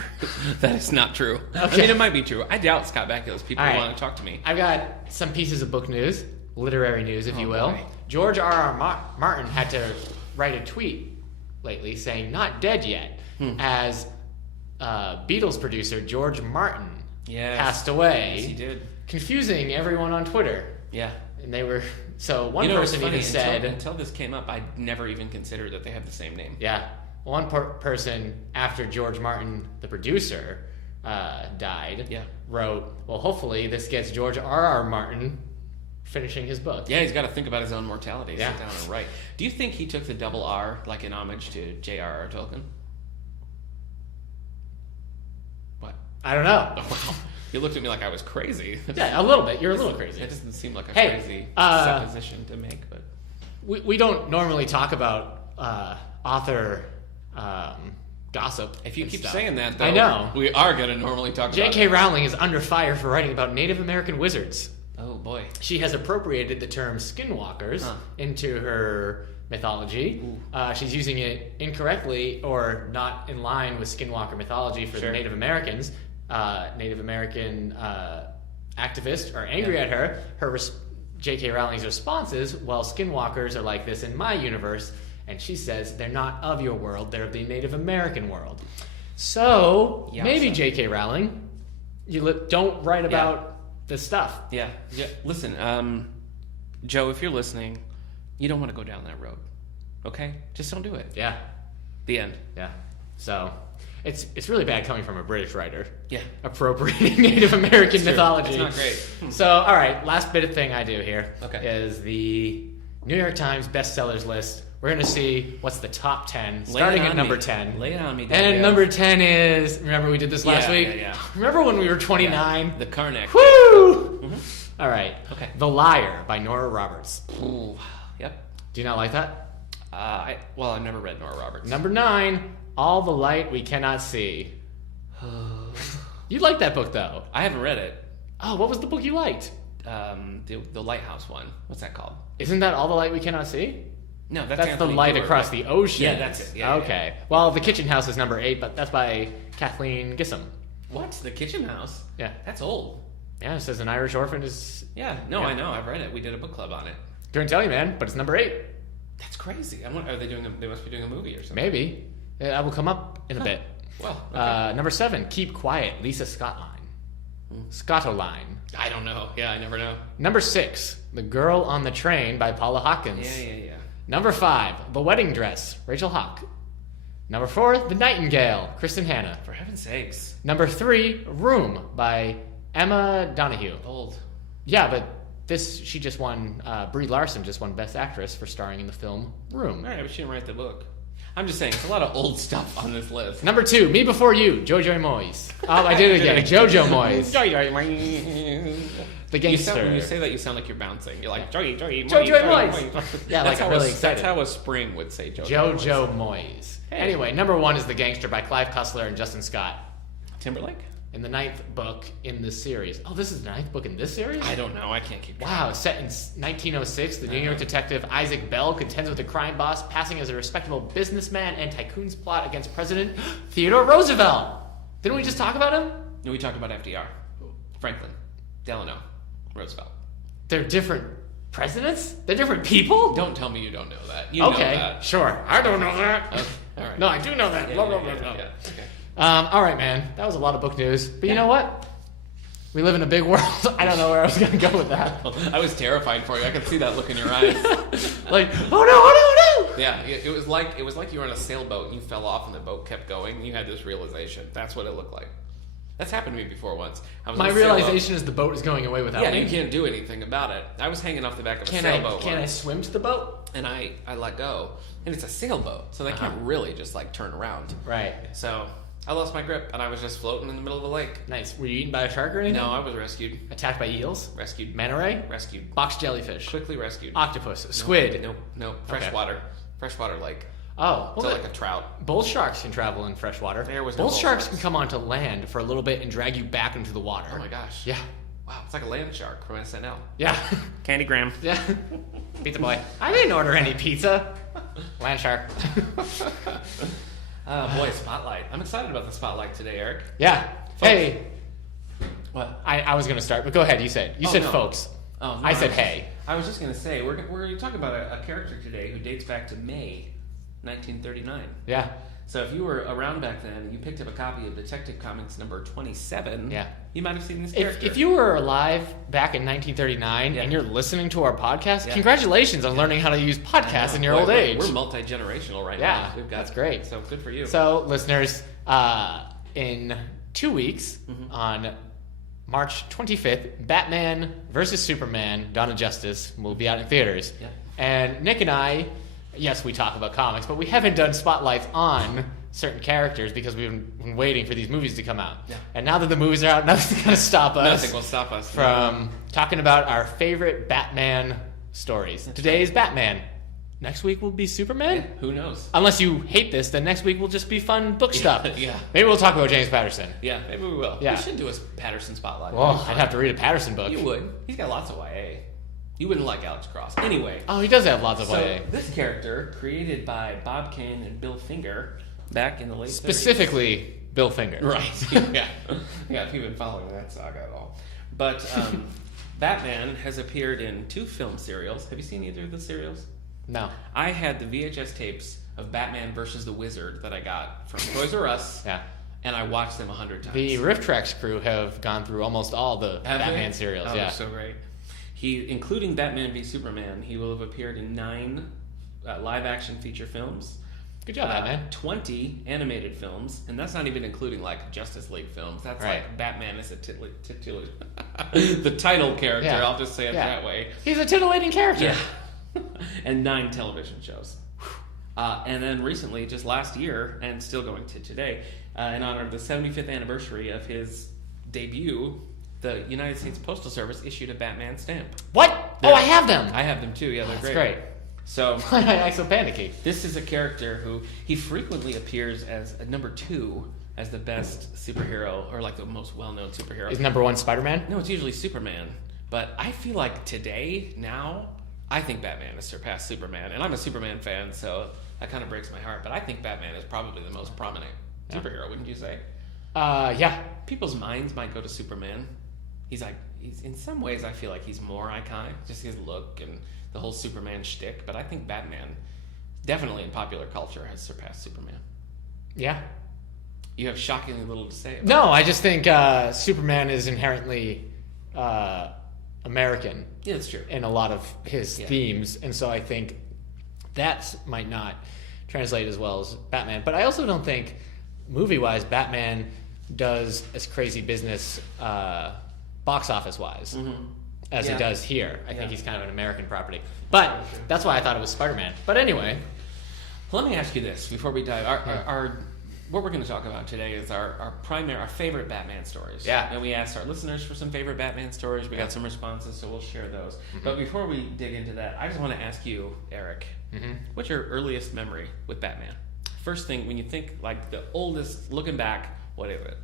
that is not true. I Okay. mean, it might be true. I doubt Scott Bakula's people All right. want to talk to me. I've got some pieces of book news, literary news, if you will. boy. George R.R. Martin had to write a tweet lately saying "not dead yet," as Beatles producer George Martin Yes. passed away, Yes, he did. confusing everyone on Twitter. Yeah. And they were one It's person funny, even said, until this came up, I never even considered that they have the same name. yeah, one person after George Martin, the producer, died, Yeah. wrote, well, hopefully this gets George R.R. Martin finishing his book. Yeah, he's got to think about his own mortality. Yeah. Sit down and write. Do you think he took the double R like in homage to J.R.R. Tolkien? What? I don't know. Wow. You looked at me like I was crazy. Yeah, a little bit. You're a little crazy. That doesn't seem like a Hey, crazy supposition to make, but We don't normally talk about author gossip. if you and keep stuff. saying that, though, I know. we are going to normally talk about J.K. it. Rowling is under fire for writing about Native American wizards. Oh boy. She has appropriated the term skinwalkers into her mythology. She's using it incorrectly or not in line with skinwalker mythology for the Sure. Native Americans. Native American activists are angry at her. J.K. Rowling's response is, well, skinwalkers are like this in my universe. And she says, they're not of your world, they're of the Native American world. So, maybe J.K. Rowling, you don't write about this stuff. Yeah. Listen, Joe, if you're listening, you don't want to go down that road. Okay? Just don't do it. Yeah. The end. Yeah. So, it's really bad coming from a British writer. Yeah. Appropriating Native American mythology. It's not great. So, all right, last bit of thing I do here is Okay. the New York Times bestsellers list. We're going to see what's the top 10, starting at number 10. Lay it on me, And Daniel. number 10 is, remember we did this last week? Yeah. Remember when we were 29? The Karnak. Woo! All right. Okay. The Liar by Nora Roberts. Ooh. Yep. Do you not like that? I've never read Nora Roberts. Number 9, All the Light We Cannot See. You liked that book, though. I haven't read it. Oh, what was the book you liked? The Lighthouse one. What's that called? Isn't that All the Light We Cannot See? No, That's the Anthony light Doerr, across right? the ocean. Yeah, that's it. Yeah, okay. Well, The Kitchen House is number 8, but that's by Kathleen Gissam. What? The Kitchen House? Yeah. That's old. Yeah, it says an Irish orphan is... Yeah. No, Yeah. I know. I've read it. We did a book club on it. Couldn't tell you, man, but it's number 8. That's crazy. Are they doing? They must be doing a movie or something. Maybe. I will come up in a bit. Well, okay. Number 7, Keep Quiet, Lisa Scottline. Scottoline. I don't know. Yeah, I never know. Number 6, The Girl on the Train by Paula Hawkins. Yeah. Number 5, The Wedding Dress, Rachel Hawk. Number 4, The Nightingale, Kristen Hanna. For heaven's sakes. Number 3, Room by Emma Donahue. Old. Yeah, but she just won, Brie Larson just won Best Actress for starring in the film Room. All right, but she didn't write the book. I'm just saying, it's a lot of old stuff on this list. Number 2, Me Before You, Jojo Moyes. Oh, I did it again. Jojo Moyes. The Gangster. When you say that, you sound like you're bouncing. You're like, Jojo Moyes. Yeah, like I'm really excited. That's how a spring would say Jojo Moyes. Anyway, number 1 is The Gangster by Clive Cussler and Justin Scott. Timberlake? In the 9th book in this series. Oh, this is the 9th book in this series? I don't know. I can't keep track. Wow, set in 1906, the New York detective Isaac Bell contends with a crime boss, passing as a respectable businessman and tycoon's plot against President Theodore Roosevelt. Didn't we just talk about him? No, we talked about FDR. Franklin. Delano. Roosevelt. They're different Presidents? They're different people? Don't tell me you don't know that. You know that. Sure. I don't know that. Okay. All right. No, I do know that. Yeah, Blah, yeah, blah, yeah, blah, blah. yeah. Okay. All right, man. That was a lot of book news. But you know what? We live in a big world. I don't know where I was going to go with that. I was terrified for you. I could see that look in your eyes. Like, oh no. Yeah, it was like you were on a sailboat and you fell off and the boat kept going and you had this realization. That's what it looked like. That's happened to me before once. I was My on a sailboat. realization is the boat is going away without Yeah, me. you can't do anything about it. I was hanging off the back of a sailboat Can I once, swim to the boat? and I let go. And it's a sailboat, so they can't really just like turn around. Right. So I lost my grip and I was just floating in the middle of the lake. Nice. Were you eaten by a shark or anything? No, I was rescued. Attacked by eels? Rescued. Manta ray? Rescued. Box jellyfish? Quickly rescued. Octopus? Squid? Nope. Okay. Freshwater lake. Oh, So well, like a trout. bull sharks can travel in fresh water. There was no bull bull sharks sharks. can come onto land for a little bit and drag you back into the water. Oh my gosh. Yeah. Wow, it's like a land shark from SNL. Yeah. Candygram. Yeah. Pizza boy. I didn't order any pizza. Land shark. Oh boy, Spotlight. I'm excited about the Spotlight today, Eric. Yeah. Hey. What? I was going to start, but go ahead. You said. You said no. folks. Oh, no, I said hey. I was just going to say, we're talking about a character today who dates back to May 1939. Yeah. So if you were around back then and you picked up a copy of Detective Comics number 27, Yeah. you might have seen this character. If you were alive back in 1939 Yeah. and you're listening to our podcast, Yeah. congratulations on learning how to use podcasts in your Boy, old age. We're multi-generational right Yeah, now. that's great. So good for you. So, listeners, in 2 weeks, Mm-hmm. on March 25th, Batman versus Superman, Dawn of Justice, will be out in theaters. Yeah. And Nick and I, yes, we talk about comics, but we haven't done spotlights on certain characters because we've been waiting for these movies to come out. Yeah. And now that the movies are out, nothing's going to stop us Nothing will stop us from talking about our favorite Batman stories. Today is Batman. Next week will be Superman? Yeah, who knows? Unless you hate this, then next week will just be fun book stuff. Yeah. Maybe we'll talk about James Patterson. Yeah, maybe we will. Yeah. We should do a Patterson Spotlight. Well, I'd have to read a Patterson book. You would. He's got lots of YA. You wouldn't like Alex Cross. Anyway. Oh, he does have lots of So, YA. this character, created by Bob Kane and Bill Finger back in the late 30s. Specifically, Bill Finger. Right. Yeah. Yeah, if you've been following that saga at all. But Batman has appeared in 2 film serials. Have you seen either of the serials? No. I had the VHS tapes of Batman versus the Wizard that I got from Toys R Us. Yeah. And I watched them 100 times. The Riff Tracks crew have gone through almost all the Have Batman they? serials. Oh, Yeah. they're so great. He, including Batman v Superman, he will have appeared in 9 live-action feature films. Good job, Batman. 20 animated films, and that's not even including like Justice League films. That's Right. like Batman is a titular, the title character. Yeah. I'll just say it that way. He's a titillating character. Yeah, and 9 television shows. And then recently, just last year, and still going to today, in honor of the 75th anniversary of his debut, the United States Postal Service issued a Batman stamp. What? Oh, I have them. I have them too. Yeah, they're That's great. great. So Why am I so panicky? this is a character who he frequently appears as a number 2 as the best superhero or like the most well-known superhero. Is number 1 Spider-Man? No, it's usually Superman. But I feel like today, now, I think Batman has surpassed Superman. And I'm a Superman fan, so that kind of breaks my heart. But I think Batman is probably the most prominent superhero, wouldn't you say? Yeah. People's minds might go to Superman. He's in some ways, I feel like he's more iconic, just his look and the whole Superman shtick. But I think Batman, definitely in popular culture, has surpassed Superman. Yeah. You have shockingly little to say about No, I just think Superman is inherently American Yeah, that's true. in a lot of his themes, and so I think that might not translate as well as Batman. But I also don't think, movie-wise, Batman does as crazy business box office-wise as Yeah. it does here. I Yeah. think he's kind of an American property. But that's why I thought it was Spider-Man. But anyway. Let me ask you this before we dive. Our what we're going to talk about today is our favorite Batman stories. Yeah. And we asked our listeners for some favorite Batman stories. We got some responses, so we'll share those. But before we dig into that, I just want to ask you, Eric, what's your earliest memory with Batman? First thing, when you think like the oldest, looking back, what is it?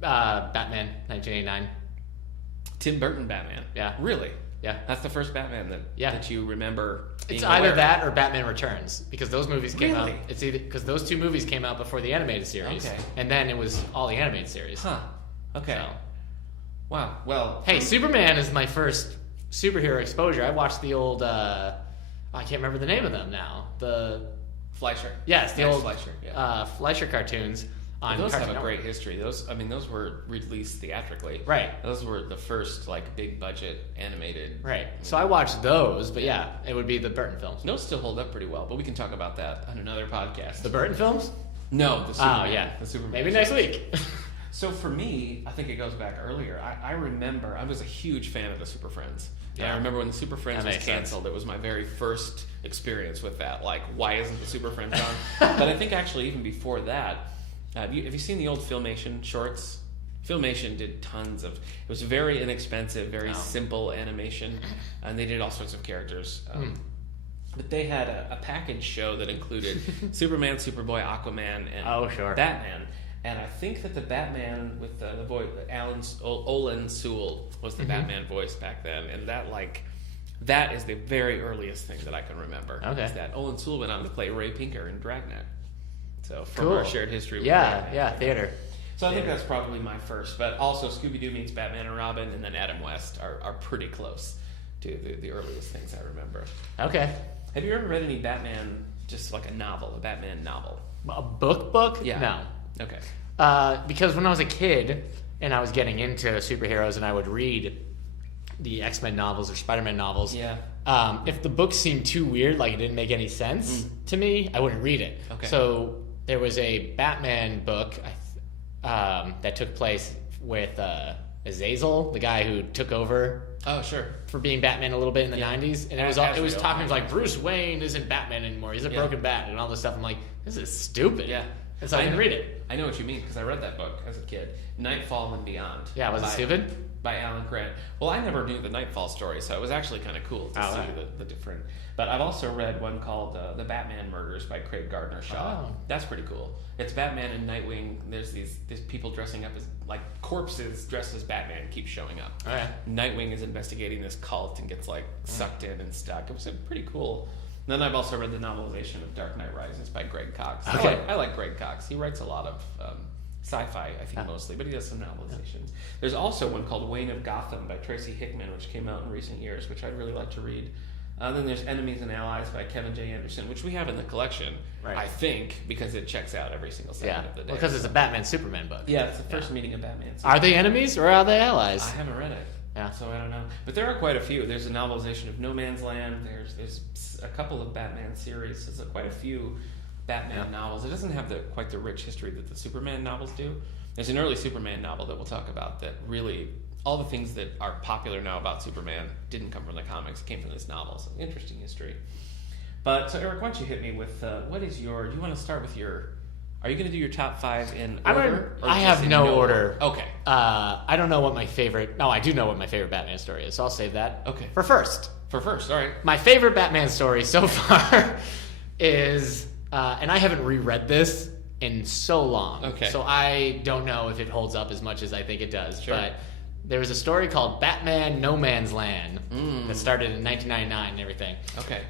Batman, 1989. Tim Burton Batman. Yeah. Really? Yeah. That's the first Batman that you remember. It's being either aware that or Batman Returns, because those movies came out. Really? It's either because those 2 movies came out before the animated series, Okay. and then it was all the animated series. Huh. Okay. So, Wow. Well. hey, Superman is my first superhero exposure, I watched the old. I can't remember the name of them now. The Fleischer. Yes, the old Fleischer. Fleischer cartoons. On those Cartoon have a Network. great history. Those were released theatrically. Right. Those were the first like big budget animated. Right. So I watched those, but yeah, it would be the Burton films. Those still hold up pretty well, but we can talk about that on another podcast. The Burton films? No, the Superman. Oh yeah, the Superman. Maybe next week. So for me, I think it goes back earlier. I remember I was a huge fan of the Super Friends. And Yeah. I remember when the Super Friends That was makes canceled, sense. it was my very first experience with that. Like, why isn't the Super Friends on? But I think actually even before that, have you seen the old Filmation shorts? Filmation did tons of. It was very inexpensive, very simple animation, and they did all sorts of characters. But they had a package show that included Superman, Superboy, Aquaman, and Batman. And I think that the Batman with the voice, Olin Sewell was the Batman voice back then, and that is the very earliest thing that I can remember. Okay. Is that Olin Sewell went on to play Ray Pinker in Dragnet. So from Cool. our shared history with Yeah, theater. So I think that's probably my first. But also Scooby-Doo meets Batman and Robin, and then Adam West are pretty close to the earliest things I remember. Okay. Have you ever read any Batman, just like a Batman novel? A book? Yeah. No. Okay. Because when I was a kid and I was getting into superheroes and I would read the X-Men novels or Spider-Man novels, if the book seemed too weird, like it didn't make any sense to me, I wouldn't read it. Okay. So there was a Batman book that took place with Azazel, the guy who took over Oh, sure. for being Batman a little bit in the 90s. And it was talking like Bruce Wayne isn't Batman anymore. He's a broken bat and all this stuff. I'm like, this is stupid. Yeah. And so I didn't read it. I know what you mean because I read that book as a kid. Nightfall and Beyond. Yeah, was it stupid? By Alan Grant. Well, I never knew the Nightfall story, so it was actually kind of cool to see the different. But I've also read one called The Batman Murders by Craig Gardner Shaw. Oh. That's pretty cool. It's Batman and Nightwing. There's these people dressing up as like corpses dressed as Batman keep showing up. All right. Nightwing is investigating this cult and gets like sucked in and stuck. It was pretty cool. And then I've also read the novelization of Dark Knight Rises by Greg Cox. Okay. I like Greg Cox. He writes a lot of sci-fi, I think, mostly, but he does some novelizations. There's also one called Wayne of Gotham by Tracy Hickman, which came out in recent years, which I'd really like to read. Then there's Enemies and Allies by Kevin J. Anderson, which we have in the collection, I think, because it checks out every single second of the day. Because it's a Batman-Superman book. Yeah, it's the first meeting of Batman. Are they enemies or are they allies? I haven't read it. Yeah. So I don't know. But there are quite a few. There's a novelization of No Man's Land. There's a couple of Batman series. There's quite a few Batman novels. It doesn't have quite the rich history that the Superman novels do. There's an early Superman novel that we'll talk about that really, all the things that are popular now about Superman didn't come from the comics. It came from this novel. So interesting history. But so Eric, why don't you hit me with what is your? Do you want to start with your? Are you going to do your top 5 in order? I have no order. Okay. I don't know what my favorite. No, I do know what my favorite Batman story is, so I'll save that. Okay. For first. All right. My favorite Batman story so far is, and I haven't reread this in so long. Okay. So I don't know if it holds up as much as I think it does. Sure. But there was a story called Batman No Man's Land that started in 1999 and everything. Okay.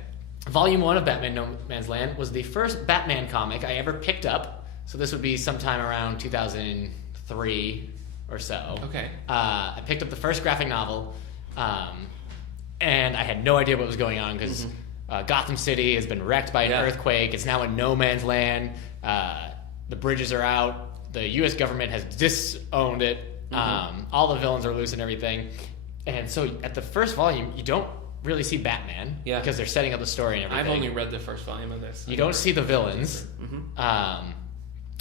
Volume 1 of Batman No Man's Land was the first Batman comic I ever picked up. So this would be sometime around 2003 or so. Okay. I picked up the first graphic novel, and I had no idea what was going on because Gotham City has been wrecked by an earthquake. It's now in no man's land. The bridges are out. The U.S. government has disowned it. All the villains are loose and everything. And so at the first volume, you don't really see Batman because they're setting up the story and everything. I've only read the first volume of this. You don't see the villains.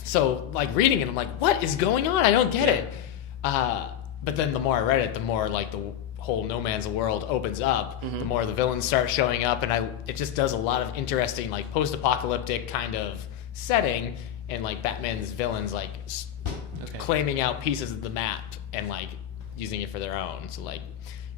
So, like, reading it, I'm like, what is going on? I don't get it. But then the more I read it, the more, like, the whole no man's world opens up, the more the villains start showing up, and it just does a lot of interesting, like, post-apocalyptic kind of setting, and, like, Batman's villains, like, claiming out pieces of the map and, like, using it for their own. So, like,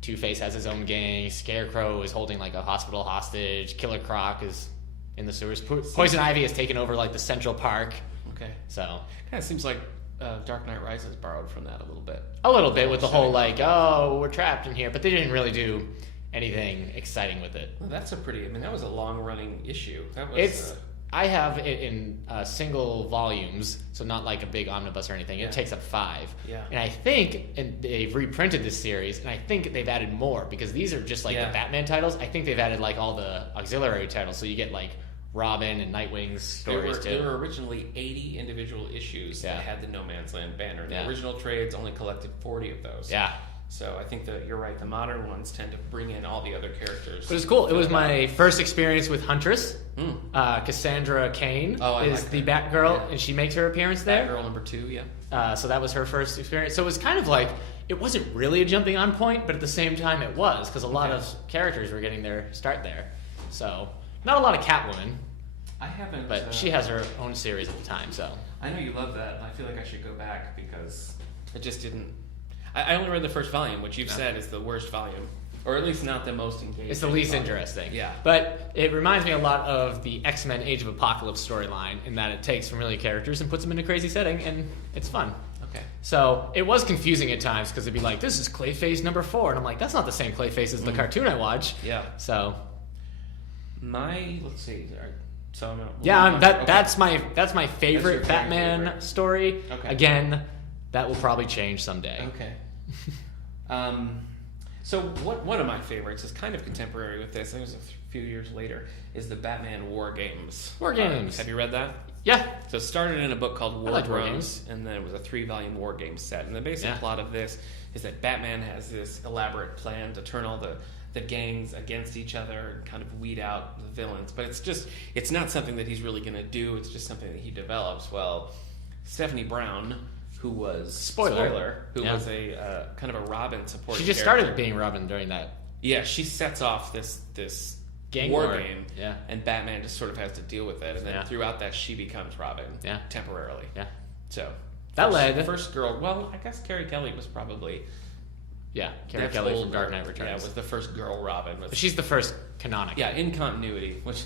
Two-Face has his own gang, Scarecrow is holding, like, a hospital hostage, Killer Croc is in the sewers, Poison Ivy has taken over, like, the Central Park. Okay. So kind of seems like Dark Knight Rises borrowed from that a little bit. A little bit with the whole like, oh, we're trapped in here, but they didn't really do anything exciting with it. Well, that's that was a long running issue. That was I have it in single volumes, so not like a big omnibus or anything. It takes up 5. Yeah. And I think they've reprinted this series, and I think they've added more, because these are just like the Batman titles. I think they've added like all the auxiliary titles, so you get like Robin and Nightwing's stories too. There were originally 80 individual issues that had the No Man's Land banner. The original trades only collected 40 of those. Yeah. So I think that you're right. The modern ones tend to bring in all the other characters. But it was cool. It was my first experience with Huntress. Cassandra Cain is the Batgirl, and she makes her appearance there. Batgirl number 2, yeah. So that was her first experience. So it was kind of like, it wasn't really a jumping on point, but at the same time it was, because a lot of characters were getting their start there. So not a lot of Catwoman. I haven't. But she has her own series at the time, so. I know you love that, and I feel like I should go back because it just didn't. I only read the first volume, which you've said is the worst volume, or at least not the most engaging. It's the least volume. interesting. Yeah. But it reminds me a lot of the X-Men Age of Apocalypse storyline, in that it takes familiar characters and puts them in a crazy setting, and it's fun. Okay. So it was confusing at times, because it'd be like, this is Clayface number 4, and I'm like, that's not the same Clayface as the cartoon I watch. Yeah. So. Let's see. So that's my favorite That's your Batman favorite. story. Okay. Again, that will probably change someday. Okay. So one of my favorites is kind of contemporary with this. It was a few years later. Is the Batman War Games? War Games. Have you read that? Yeah. So it started in a book called War like War Drums, and then it was a 3-volume War Games set. And the basic plot of this is that Batman has this elaborate plan to turn all the gangs against each other and kind of weed out the villains. But it's not something that he's really going to do. It's just something that he develops. Well, Stephanie Brown, who was Spoiler, who was a kind of a Robin supporting. She just started being Robin during that. Yeah, she sets off this gang war game, yeah, and Batman just sort of has to deal with it, and then throughout that she becomes Robin, temporarily. Yeah, so that led first girl. Well, I guess Carrie Kelly was probably Carrie Kelly from Dark Knight Returns. Yeah, was the first girl Robin. But she's the first canonical. Yeah, in continuity, which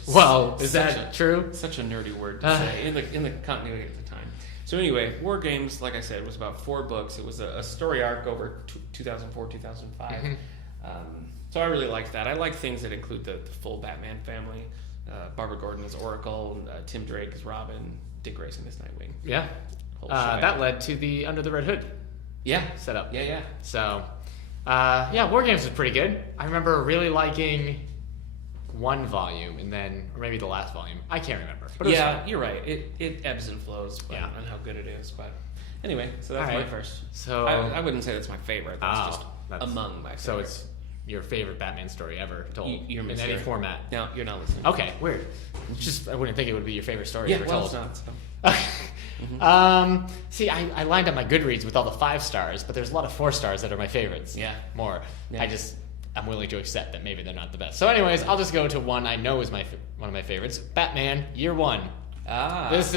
is that true? Such a nerdy word to say in the continuity at the time. So anyway, War Games, like I said, was about 4 books. It was a story arc over 2004, 2005. Mm-hmm. So I really liked that. I like things that include the full Batman family. Barbara Gordon as Oracle, Tim Drake as Robin, Dick Grayson as Nightwing. Yeah. That led to the Under the Red Hood setup. Yeah. So, War Games was pretty good. I remember really liking one volume, and then, or maybe the last volume. I can't remember. But it was fun. You're right. It ebbs and flows on how good it is. But anyway, so that's my first. So I wouldn't say that's my favorite. That's just among my favorites. So it's your favorite Batman story ever told you're in any format. No, you're not listening. Okay, weird. Just I wouldn't think it would be your favorite story ever told. It's not. So. See, I lined up my Goodreads with all the 5 stars, but there's a lot of 4 stars that are my favorites. Yeah. More. Yeah. I'm willing to accept that maybe they're not the best. So anyways, I'll just go to one I know is one of my favorites. Batman Year One. There's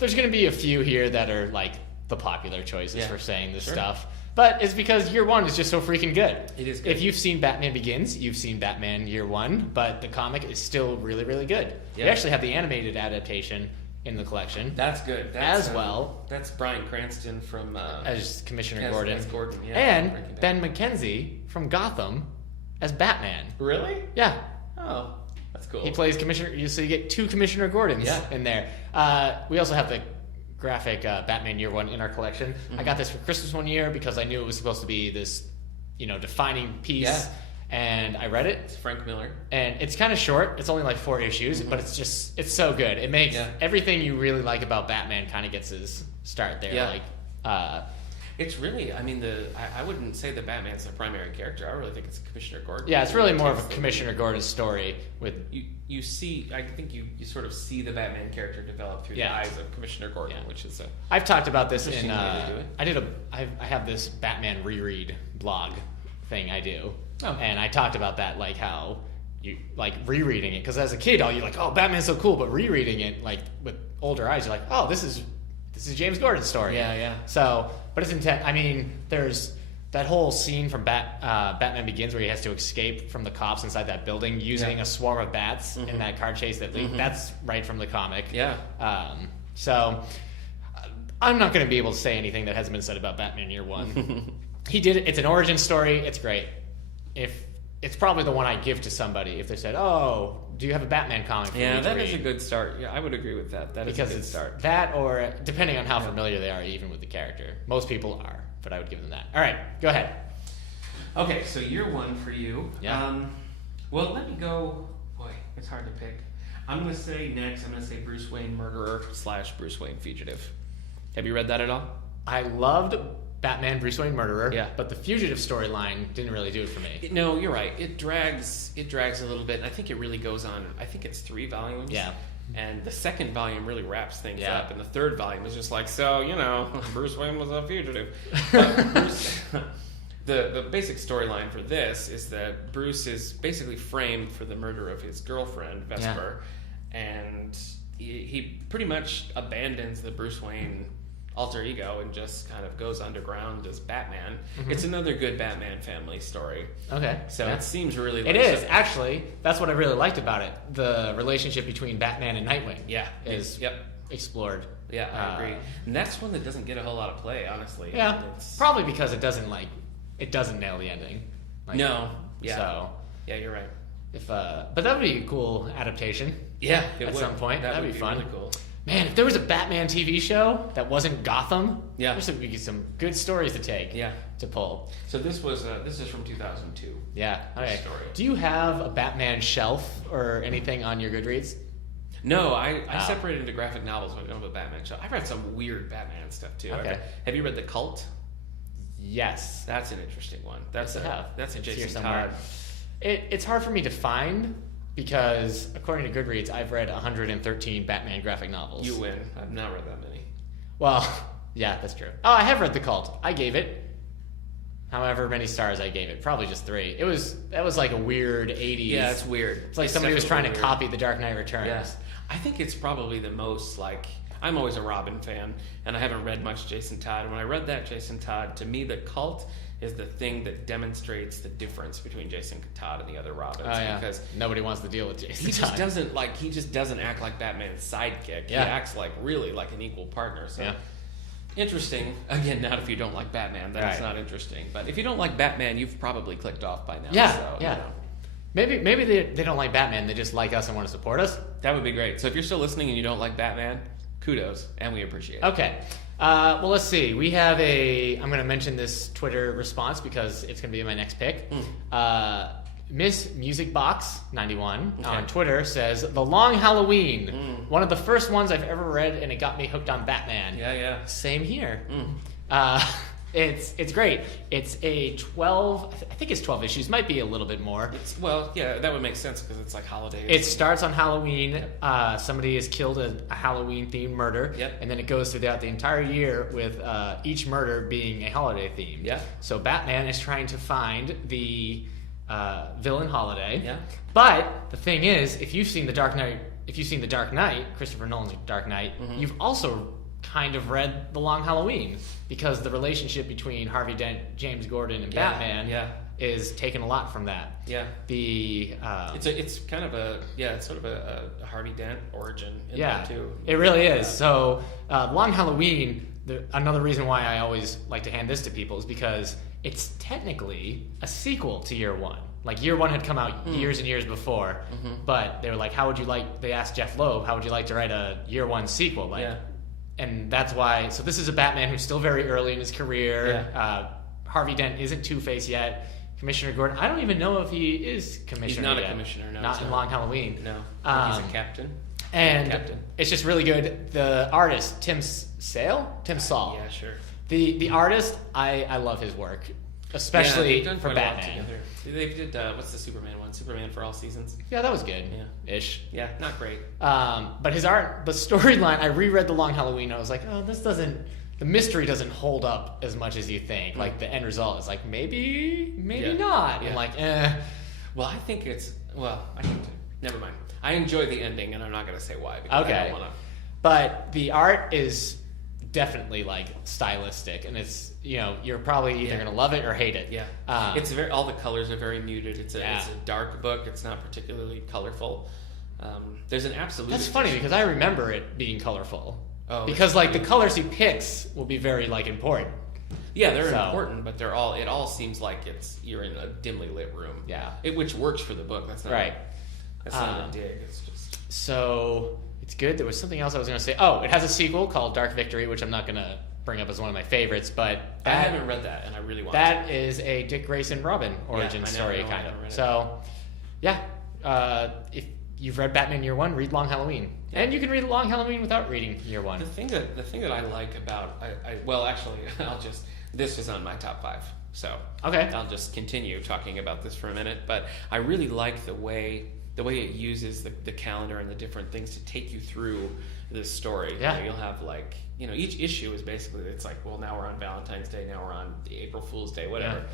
going to be a few here that are like the popular choices for saying this stuff. But it's because Year One is just so freaking good. It is good. If you've seen Batman Begins, you've seen Batman Year One, but the comic is still really, really good. Yeah. We actually have the animated adaptation in the collection. That's good. Well. That's Bryan Cranston from... as Commissioner Gordon. As Gordon, yeah. And Ben McKenzie from Gotham as Batman. Really? Yeah. Oh, that's cool. He plays Commissioner... So you get 2 Commissioner Gordons in there. We also have the graphic Batman Year One in our collection. I got this for Christmas one year because I knew it was supposed to be this, defining piece. Yeah. And I read it. It's Frank Miller. And it's kind of short. It's only like 4 issues, but it's so good. It makes everything you really like about Batman kind of gets his start there. Yeah. It's really, I wouldn't say that Batman's the primary character. I really think it's Commissioner Gordon. Yeah, it's really more of a Commissioner Gordon story with... You see, I think you sort of see the Batman character develop through the eyes of Commissioner Gordon, which is I've talked about this in... I have this Batman reread blog thing I do. Oh. And I talked about that, like how you like rereading it, because as a kid, you're like, oh, Batman's so cool, but rereading it, like with older eyes, you're like, oh, this is James Gordon's story. Yeah. So, but it's intense. There's that whole scene from Batman Begins where he has to escape from the cops inside that building using a swarm of bats in that car chase that that's right from the comic. Yeah. So I'm not going to be able to say anything that hasn't been said about Batman Year One. He did it. It's an origin story. It's great. If it's probably the one I give to somebody if they said, "Oh, do you have a Batman comic for me to that read? is a good start. Yeah, I would agree with that. That is Because a good it's start. that, or depending on how familiar they are even with the character. Most people are, but I would give them that. All right, go ahead. Okay, so year one for you. Yeah. Well, let me go. Boy, it's hard to pick. I'm going to say Bruce Wayne Murderer / Bruce Wayne Fugitive. Have you read that at all? I loved Batman Bruce Wayne Murderer, Yeah. but the Fugitive storyline didn't really do it for me. No, you're right. It drags a little bit. I think it really goes on. I think it's 3 volumes. Yeah. And the second volume really wraps things Yeah. up, and the third volume is just like, so, Bruce Wayne was a fugitive. But Bruce, the basic storyline for this is that Bruce is basically framed for the murder of his girlfriend, Vesper, and he pretty much abandons the Bruce Wayne alter ego and just kind of goes underground as Batman. Mm-hmm. It's another good Batman family story. Okay. So it seems really like... It is, actually. That's what I really liked about it. The relationship between Batman and Nightwing is explored. Yeah, I agree. And that's one that doesn't get a whole lot of play, honestly. Yeah, probably because it doesn't nail the ending. No. Yeah. So... Yeah, you're right. But that would be a cool adaptation. Yeah, at some point. That'd be fun. Really cool. Man, if there was a Batman TV show that wasn't Gotham, yeah, there's some good stories to take. Yeah. To pull. So this is from 2002. Yeah. Okay. Story. Do you have a Batman shelf or anything on your Goodreads? No, I separated into graphic novels when I don't have a Batman shelf. I've read some weird Batman stuff too. Okay. Have you read The Cult? Yes. That's an interesting one. That's a Jason Todd. It's hard for me to find because, according to Goodreads, I've read 113 Batman graphic novels. You win. I've not read that many. Well, yeah, that's true. Oh, I have read The Cult. I gave it however many stars I gave it. Probably just 3. That was like a weird 80s. Yeah, it's weird. It's like somebody was trying to copy The Dark Knight Returns. Yeah. I think it's probably the most I'm always a Robin fan, and I haven't read much Jason Todd. And when I read that Jason Todd, to me, The Cult is the thing that demonstrates the difference between Jason Todd and the other Robins. Oh, yeah. Because nobody wants to deal with Jason he Todd. He just doesn't act like Batman's sidekick. Yeah. He acts really like an equal partner. So yeah. Interesting. Again, not if you don't like Batman. That's not interesting. But if you don't like Batman, you've probably clicked off by now. Yeah, so, yeah. Maybe they don't like Batman. They just like us and want to support us. That would be great. So if you're still listening and you don't like Batman, kudos, and we appreciate it. Okay. Well, let's see. We have I'm going to mention this Twitter response because it's going to be my next pick. Miss Music Box 91 on Twitter says, "The Long Halloween, one of the first ones I've ever read, and it got me hooked on Batman." Yeah. Same here. It's great. It's a 12. I think it's 12 issues. Might be a little bit more. That would make sense because it's like holidays. It starts on Halloween. Somebody has killed a Halloween-themed murder, and then it goes throughout the entire year with each murder being a holiday theme. Yeah. So Batman is trying to find the villain Holiday. Yeah. But the thing is, if you've seen The Dark Knight, Christopher Nolan's Dark Knight, you've also kind of read The Long Halloween because the relationship between Harvey Dent, James Gordon, and Batman is taken a lot from that. Yeah. It's kind of it's sort of a Harvey Dent origin in that too. It really is. So Long Halloween, another reason why I always like to hand this to people is because it's technically a sequel to Year One. Like Year One had come out years and years before, but they were like, they asked Jeff Loeb, how would you like to write a Year One sequel? And that's why, so this is a Batman who's still very early in his career. Yeah. Harvey Dent isn't Two-Face yet. Commissioner Gordon, I don't even know if he is commissioner yet. He's not a commissioner, no. Not in Long Halloween. No, he's a captain. And it's just really good. The artist, Tim Saul? Yeah, sure. The artist, I love his work, especially for Batman. They did, what's the Superman one? Superman for All Seasons? Yeah, that was good. Ish. Yeah, not great. But his art, the storyline, I reread The Long Halloween, I was like, oh, the mystery doesn't hold up as much as you think. Like, the end result is like, maybe not. Yeah. I'm like, Well, never mind. I enjoy the ending, and I'm not going to say why, because I don't want to. But the art is definitely like stylistic, and it's you're probably either gonna love it or hate it. It's all the colors are very muted. It's a dark book. It's not particularly colorful. There's an absolute. That's funny because I remember it being colorful. Oh, because the colors he picks will be very important. Yeah, they're important, but they're all. It all seems like you're in a dimly lit room. Yeah, which works for the book. That's not right. That's not a dig. It's just So it's good. There was something else I was going to say. Oh, it has a sequel called Dark Victory, which I'm not going to bring up as one of my favorites, but I haven't read that, and I really want to. That is a Dick Grayson Robin origin story, kind of. So, yeah, if you've read Batman Year One, read Long Halloween, and you can read Long Halloween without reading Year One. The thing that I like about well, actually, this is on my top 5. So okay, I'll just continue talking about this for a minute. But I really like the way it uses the calendar and the different things to take you through this story. Yeah. You'll have each issue is basically, it's like, well, now we're on Valentine's Day, now we're on the April Fool's Day, whatever. Yeah.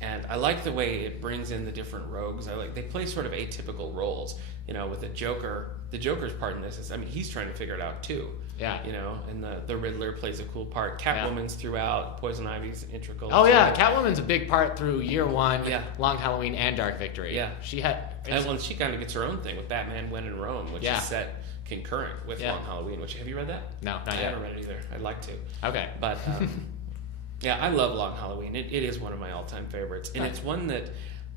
And I like the way it brings in the different rogues. They play sort of atypical roles. With the Joker. The Joker's part in this is, he's trying to figure it out too. Yeah. And the Riddler plays a cool part. Catwoman's throughout. Poison Ivy's integral. Oh yeah, Catwoman's a big part through Year One, yeah. Long Halloween, and Dark Victory. Yeah. She had. And she kind of gets her own thing with Batman When in Rome, which is set concurrent with Long Halloween. Which, have you read that? No, not yet. I haven't read it either. I'd like to. Okay. But yeah, I love Long Halloween. It is one of my all-time favorites, and it's one that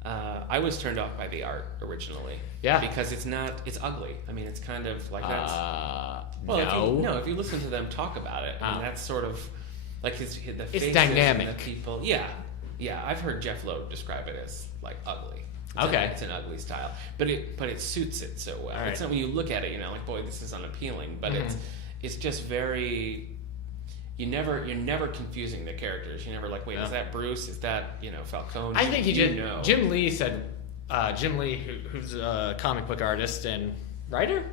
I was turned off by the art originally. Yeah. Because it's ugly. It's kind of like that's. No. If you listen to them talk about it, that's sort of like the faces. It's dynamic. And the people. Yeah. Yeah. I've heard Jeff Loeb describe it as like ugly. It's an ugly style, but it suits it so well. Right. It's not, when you look at it, like, boy, this is unappealing, but it's just very. You're never confusing the characters. You're never like, wait, is that Bruce? Is that Falcone? I think Jim Lee said, Jim Lee, who's a comic book artist and writer,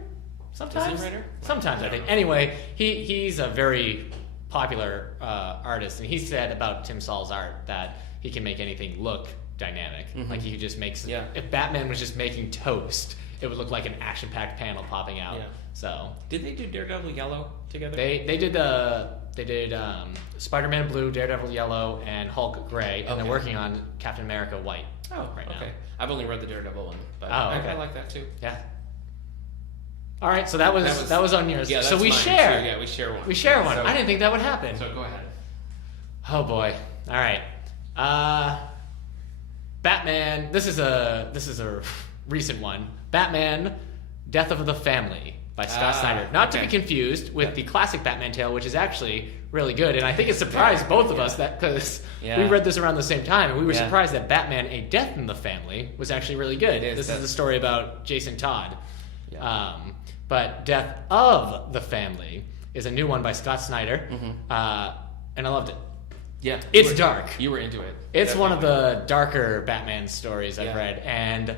sometimes. Is he a writer? Sometimes I think. Anyway, he's a very popular artist, and he said about Tim Saul's art that he can make anything look dynamic. Like he could just make. If Batman was just making toast, it would look like an action-packed panel popping out. Yeah. So did they do Daredevil Yellow together? They did Spider-Man Blue, Daredevil Yellow, and Hulk Gray, and they're working on Captain America White. Right now. I've only read the Daredevil one, but I like that too. Yeah. All right, so that was on yours. Yeah, so we share. Too. Yeah, we share one. We share one. So, I didn't think that would happen. So go ahead. Oh boy. All right. Batman. This is a recent one. Batman: Death of the Family by Scott Snyder. Not to be confused with the classic Batman tale, which is actually really good. And I think it surprised both of us that because we read this around the same time, and we were surprised that Batman: A Death in the Family was actually really good. This is the story about Jason Todd. Yeah. But Death of the Family is a new one by Scott Snyder, and I loved it. Yeah, it's dark. You were into it. It's one of the darker Batman stories I've read, and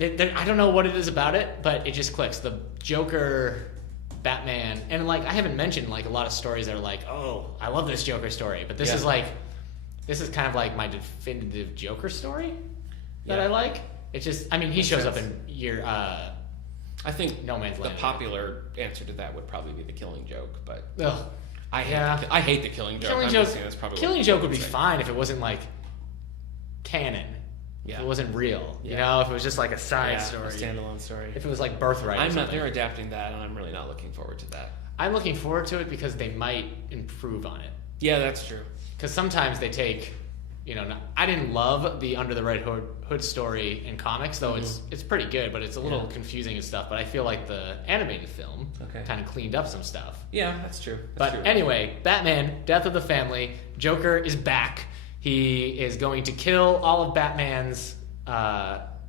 I don't know what it is about it, but it just clicks. The Joker, Batman, and like I haven't mentioned like a lot of stories that are like, oh, I love this Joker story, but this is kind of like my definitive Joker story that I like. It's just, he shows up in your. I think No Man's Land. The popular answer to that would probably be the Killing Joke, but I hate the Killing Joke. Killing Joke would be fine if it wasn't like canon. Yeah. If it wasn't real, if it was just like a side story, a standalone story. If it was like Birthright, They're adapting that, and I'm really not looking forward to that. I'm looking forward to it because they might improve on it. Yeah, that's true. Because sometimes they take, I didn't love the Under the Red Hood story in comics, though it's pretty good, but it's a little confusing and stuff. But I feel like the animated film kind of cleaned up some stuff. Yeah, that's true. Anyway, Batman: Death of the Family. Joker is back. He is going to kill all of Batman's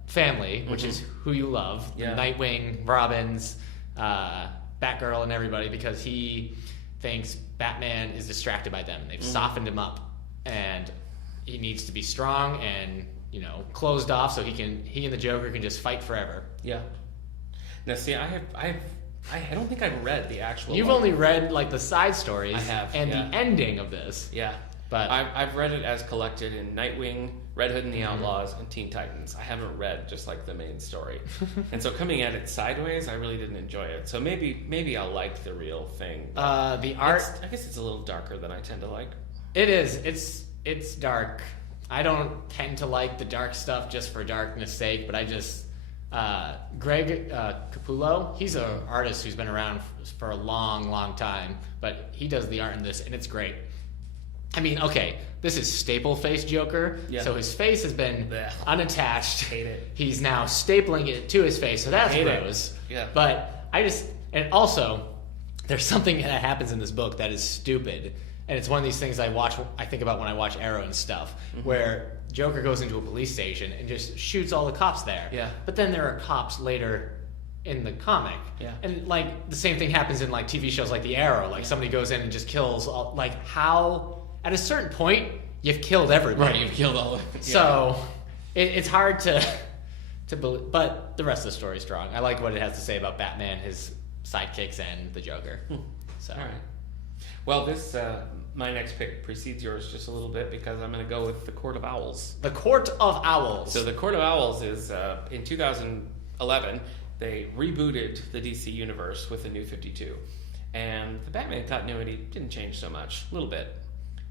family, which is who you love. Yeah. Nightwing, Robins, Batgirl, and everybody, because he thinks Batman is distracted by them. They've softened him up, and he needs to be strong and closed off so he and the Joker can just fight forever. Yeah. Now, see, I don't think I've read the actual. You've only read like the side stories. I have, and the ending of this. Yeah. But I've read it as collected in Nightwing, Red Hood and the Outlaws, and Teen Titans. I haven't read just like the main story, and so coming at it sideways, I really didn't enjoy it. So maybe I'll like the real thing. The art, I guess it's a little darker than I tend to like. It is. It's dark. I don't tend to like the dark stuff just for darkness' sake, but I just Greg Capullo, he's an artist who's been around for a long, long time, but he does the art in this, and it's great. I mean, okay, this is staple face Joker, so his face has been unattached. Hate it. He's now stapling it to his face, so that's gross. Yeah. But and also, there's something that happens in this book that is stupid, and it's one of these things I think about when I watch Arrow and stuff, where Joker goes into a police station and just shoots all the cops there. Yeah. But then there are cops later in the comic. Yeah. And like the same thing happens in like TV shows like The Arrow. Like somebody goes in and just kills all, like how at a certain point you've killed everybody. Right, you've killed all of them. So it's hard to believe, but the rest of the story is strong. I like what it has to say about Batman, his sidekicks, and the Joker. So all right. Well, this my next pick precedes yours just a little bit because I'm going to go with The Court of Owls. The Court of Owls. So The Court of Owls is in 2011 they rebooted the DC universe with the New 52, and the Batman continuity didn't change so much, a little bit,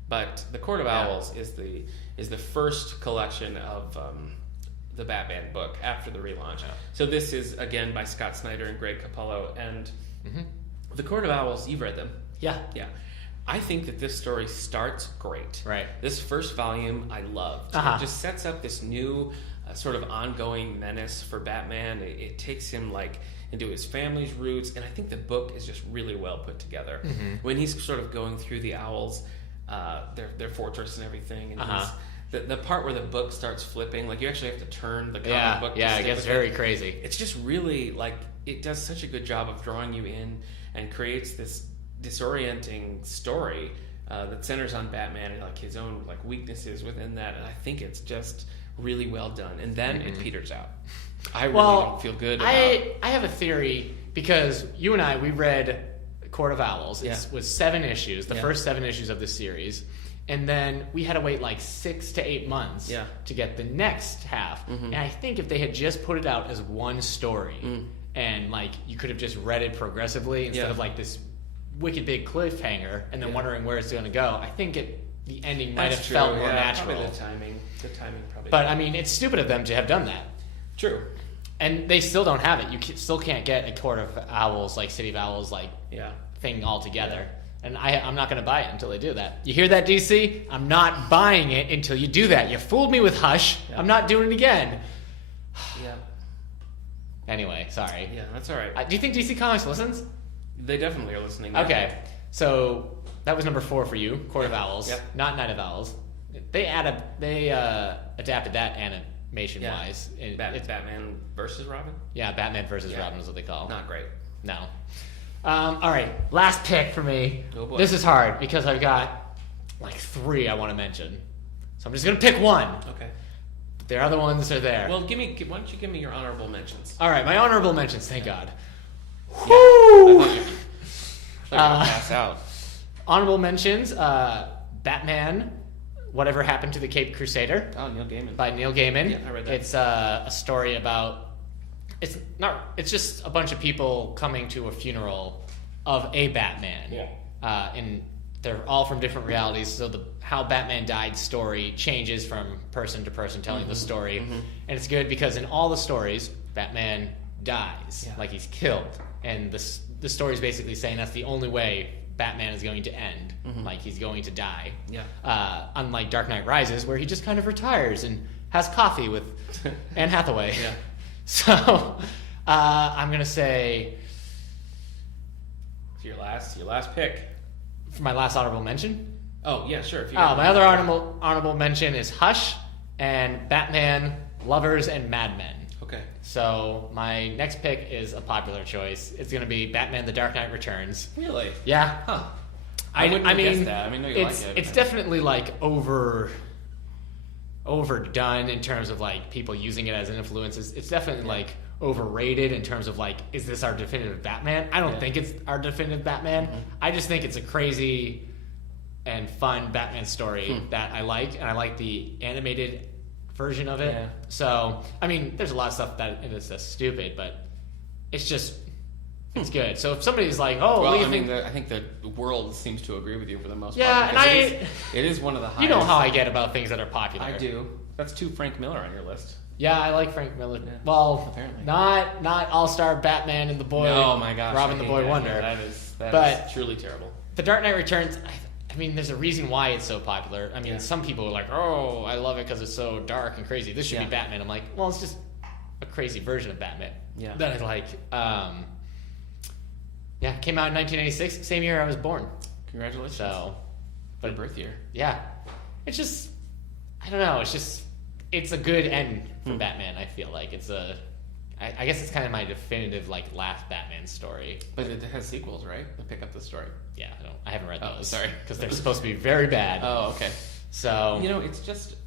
but The Court of Owls is the first collection of the Batman book after the relaunch. Yeah. So this is again by Scott Snyder and Greg Capullo, and The Court of Owls. You've read them, yeah. I think that this story starts great. Right. This first volume I loved. It just sets up this new sort of ongoing menace for Batman. It takes him like into his family's roots, and I think the book is just really well put together. When he's sort of going through the owls, their fortress and everything, and the part where the book starts flipping, like you actually have to turn the comic book. Yeah, it gets very crazy. It's just really like it does such a good job of drawing you in and creates this disorienting story that centers on Batman and like his own like weaknesses within that, and I think it's just really well done. And then it peters out. I really don't feel good about I have a theory, because you and we read Court of Owls. It was 7 issues, the first 7 issues of the series, and then we had to wait like 6 to 8 months to get the next half. And I think if they had just put it out as one story and like you could have just read it progressively instead of like this wicked big cliffhanger and then wondering where it's going to go, I think the ending might have felt more natural. Probably the timing probably. But I mean, it's stupid of them to have done that. True. And they still don't have it. You still can't get a Court of Owls, like City of Owls, like thing all together. And I'm not going to buy it until they do that. You hear that, DC? I'm not buying it until you do that. You fooled me with Hush. I'm not doing it again. Anyway, sorry. Yeah, that's all right. Do you think DC Comics listens? They definitely are listening. Okay, so that was number 4 for you, Court of Owls, not Night of Owls. They adapted that animation-wise. Batman versus Robin? Yeah, Batman versus Robin is what they call it. Not great. No. All right, last pick for me. Oh boy. This is hard because I've got like 3 I want to mention. So I'm just going to pick one. Okay. The other ones are there. Well, why don't you give me your honorable mentions? All right, my honorable mentions, thank God. Yeah. I thought you were going to pass out. Honorable mentions, Batman, Whatever Happened to the Caped Crusader. Oh, Neil Gaiman. By Neil Gaiman. Yeah, I read that. It's a story about... It's just a bunch of people coming to a funeral of a Batman. Yeah. And they're all from different realities, so the how Batman died story changes from person to person telling the story. And it's good because in all the stories, Batman dies. Like he's killed. And the story is basically saying that's the only way Batman is going to end. Like he's going to die. Yeah. Unlike Dark Knight Rises, where he just kind of retires and has coffee with Anne Hathaway. Yeah. So I'm gonna say your last pick for my last honorable mention. Oh yeah, sure. My other honorable mention is Hush and Batman, Lovers, and Mad Men. Okay. So my next pick is a popular choice. It's gonna be Batman: The Dark Knight Returns. Really? Yeah. Huh. I wouldn't have guessed that. I mean, no, you like it. It's definitely like overdone in terms of like people using it as an influence. It's definitely like overrated in terms of like, is this our definitive Batman? I don't think it's our definitive Batman. I just think it's a crazy and fun Batman story that I like, and I like the animated version of it. So I mean, there's a lot of stuff that is just stupid, but it's just it's good. So if somebody's like, "Oh, well, I think the world seems to agree with you for the most part. Yeah, and it is one of the highest. You know how I get about things that are popular. I do. That's 2 Frank Miller on your list. Yeah, I like Frank Miller. Yeah. Well, apparently not All-Star Batman and the Boy. Oh my gosh, Robin the Boy Wonder. That is truly terrible. The Dark Knight Returns. I mean, there's a reason why it's so popular. I mean, some people are like, oh, I love it because it's so dark and crazy. This should be Batman. I'm like, well, it's just a crazy version of Batman that I like. Came out in 1986, same year I was born. Congratulations. So, but birth year. Yeah. It's just, I don't know, it's a good end for Batman, I feel like. I guess it's kind of my definitive, like, last Batman story. But it has sequels, right? To pick up the story. Yeah, I haven't read those. Sorry. Because they're supposed to be very bad. Oh, okay. So... You know,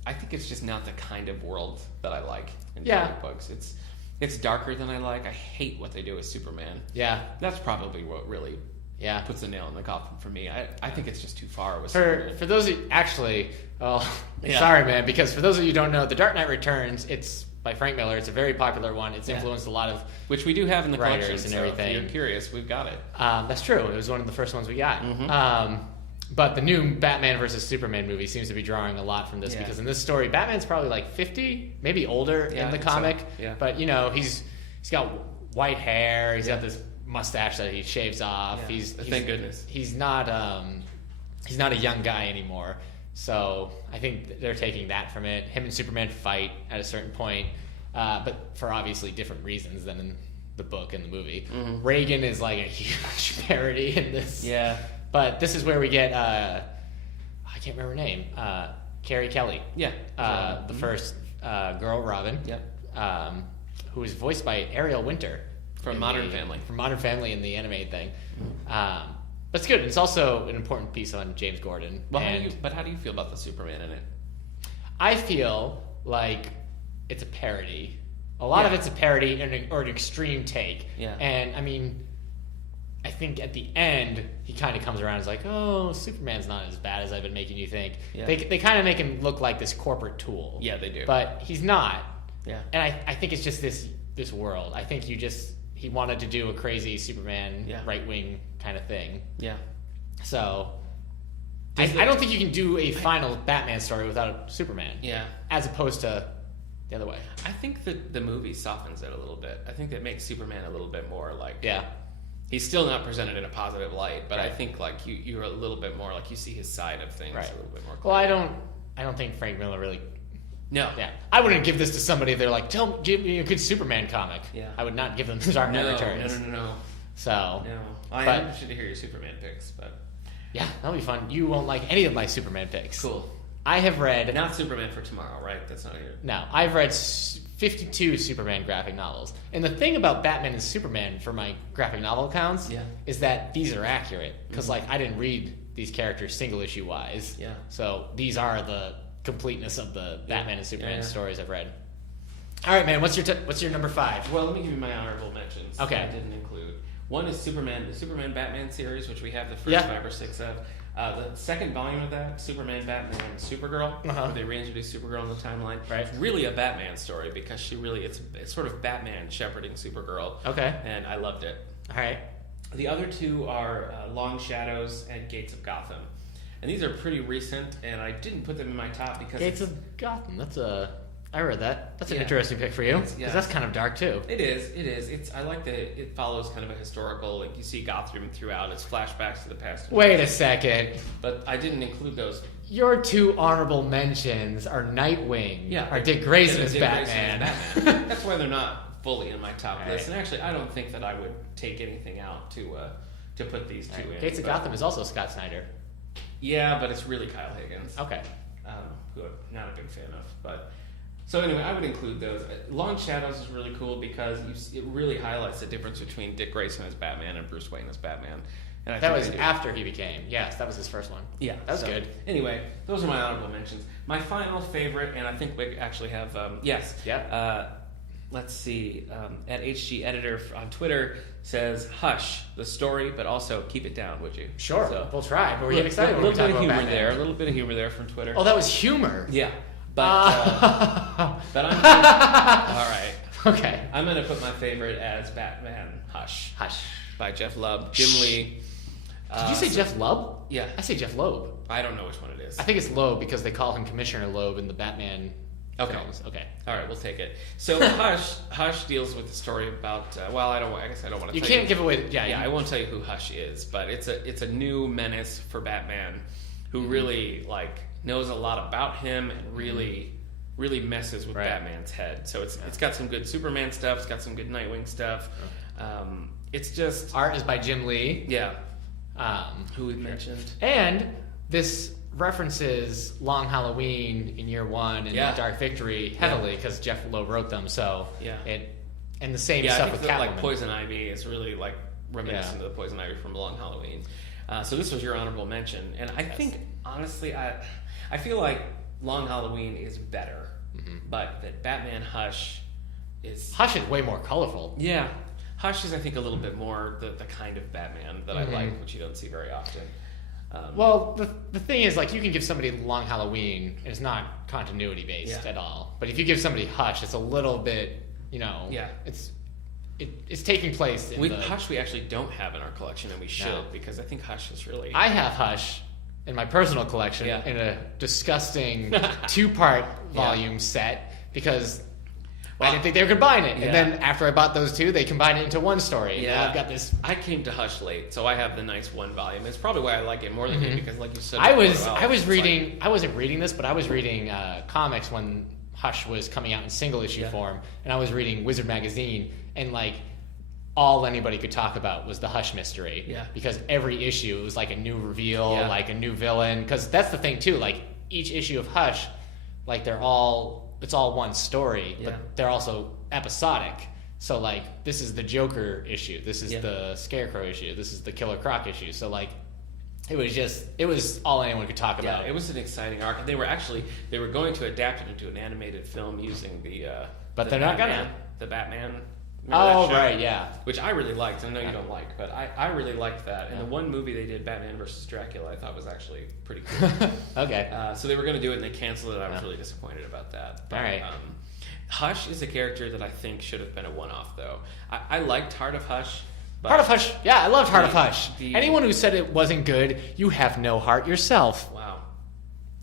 I think it's just not the kind of world that I like in comic books. It's darker than I like. I hate what they do with Superman. Yeah. That's probably what really puts the nail in the coffin for me. I think it's just too far with Superman. For those of you... Actually, sorry, man, because for those of you who don't know, The Dark Knight Returns, it's... by Frank Miller. It's a very popular one. It's influenced a lot of which we do have in the writers collection, and so everything. If you're curious, we've got it. That's true. It was one of the first ones we got. But the new Batman versus Superman movie seems to be drawing a lot from this because in this story, Batman's probably like 50, maybe older in the comic. So. Yeah. But you know, he's got white hair. He's got this mustache that he shaves off. Yeah. Thank goodness. He's not a young guy anymore. So I think they're taking that from it. Him and Superman fight at a certain point, but for obviously different reasons than in the book and the movie. Reagan is like a huge parody in this. Yeah. But this is where we get, I can't remember her name, Carrie Kelly. Yeah. The first girl Robin. Yep. Who was voiced by Ariel Winter. From Modern Family. From Modern Family in the animated thing. But it's good. It's also an important piece on James Gordon. Well, how do you feel about the Superman in it? I feel like it's a parody. A lot of it's a parody or an extreme take. Yeah. And, I mean, I think at the end, he kind of comes around and is like, oh, Superman's not as bad as I've been making you think. Yeah. They kind of make him look like this corporate tool. Yeah, they do. But he's not. Yeah. And I think it's just this world. I think he wanted to do a crazy Superman right-wing kind of thing. Yeah. So I don't think you can do a final Batman story without Superman. Yeah. As opposed to the other way. I think that the movie softens it a little bit. I think it makes Superman a little bit more like... Yeah. He's still not presented in a positive light, but I think like you're a little bit more like you see his side of things a little bit more clearly. Well, I don't think Frank Miller really... No. Yeah. I wouldn't give this to somebody if they're like, give me a good Superman comic. Yeah. I would not give them The Dark Knight Returns. No. So. No. I'm interested to hear your Superman picks, but. Yeah, that'll be fun. You won't like any of my Superman picks. Cool. I have read. Not Superman for tomorrow, right? That's not here. No. I've read 52 Superman graphic novels. And the thing about Batman and Superman for my graphic novel accounts is that these are accurate. Because, like, I didn't read these characters single issue wise. Yeah. So these are the completeness of the Batman and Superman stories I've read. All right, man. What's your number 5? Well, let me give you my honorable mentions. Okay. I didn't include. One is the Superman Batman series, which we have the first 5 or 6 of. The second volume of that, Superman, Batman, and Supergirl, where they reintroduce Supergirl in the timeline. Right. It's really a Batman story because it's sort of Batman shepherding Supergirl. Okay. And I loved it. All right. The other 2 are Long Shadows and Gates of Gotham. And these are pretty recent, and I didn't put them in my top because... Gates of Gotham, I read that. That's an interesting pick for you, because that's kind of dark, too. It is. I like that it follows kind of a historical, like you see Gotham throughout. It's flashbacks to the past. Wait a second. But I didn't include those. Your 2 honorable mentions are Nightwing, or Dick Grayson as Batman. That's why they're not fully in my top list. And actually, I don't think that I would take anything out to put these 2 in. Gates of Gotham is also Scott Snyder. Yeah, but it's really Kyle Higgins. Okay. Who I'm not a big fan of. But so anyway, I would include those. Long Shadows is really cool because it really highlights the difference between Dick Grayson as Batman and Bruce Wayne as Batman. And that was after he became. Yes, that was his first one. Yeah. That was good. Anyway, those are my honorable mentions. My final favorite, and I think we actually have, let's see, at HG Editor on Twitter says, hush, the story, but also keep it down, would you? Sure, so, we'll try, but we're getting excited when we talk about Batman. A little bit of humor there from Twitter. Oh, that was humor? Yeah. But I'm all right. Okay. I'm going to put my favorite as Batman, Hush. Hush. By Jeff Lubb, Jim Lee. Did you say Jeff Lubb? Yeah. I say Jeff Loeb. I don't know which one it is. I think it's Loeb because they call him Commissioner Loeb in the Batman films. Okay. All right, we'll take it. So Hush deals with the story about. I guess I don't want to. You can't give away. I won't tell you who Hush is, but it's a new menace for Batman, who really like knows a lot about him and really messes with Batman's head. So it's got some good Superman stuff. It's got some good Nightwing stuff. It's just art is by Jim Lee. Yeah. Who we mentioned. And this references Long Halloween in year one and Dark Victory heavily because Jeff Lowe wrote them. So and the same stuff with Catwoman. Like Poison Ivy is really like reminiscent of the Poison Ivy from Long Halloween. So this was your honorable mention, and I think honestly, I feel like Long Halloween is better, but that Batman Hush is way more colorful. Yeah, Hush is I think a little bit more the kind of Batman that I like, which you don't see very often. Well, the thing is, like, you can give somebody Long Halloween, and it's not continuity based at all. But if you give somebody Hush, it's a little bit, it's taking place in Hush we actually don't have in our collection, and we should, because I think Hush is really... I have Hush in my personal collection in a disgusting 2-part volume set, because I didn't think they were combining it. And then after I bought those 2, they combined it into one story. Yeah. Now I've got this... I came to Hush late, so I have the nice 1 volume. It's probably why I like it more than you, because like you said... I wasn't reading this, but I was reading comics when Hush was coming out in single issue form, and I was reading Wizard Magazine, and like all anybody could talk about was the Hush mystery. Yeah. Because every issue it was like a new reveal, like a new villain. Because that's the thing too. Like each issue of Hush, like it's all one story, but they're also episodic. So like this is the Joker issue, this is the Scarecrow issue, this is the Killer Croc issue. So like it was all anyone could talk about. Yeah, it was an exciting arc. They were going to adapt it into an animated film using but they're not gonna. The Batman. Oh, right, yeah. Which I really liked. I know you don't like, but I really liked that. And the one movie they did, Batman vs. Dracula, I thought was actually pretty cool. Okay. So they were going to do it, and they canceled it. I was really disappointed about that. But, all right. Hush is a character that I think should have been a one-off, though. I liked Heart of Hush. Heart of Hush, I loved Heart of Hush. Anyone who said it wasn't good, you have no heart yourself. Wow.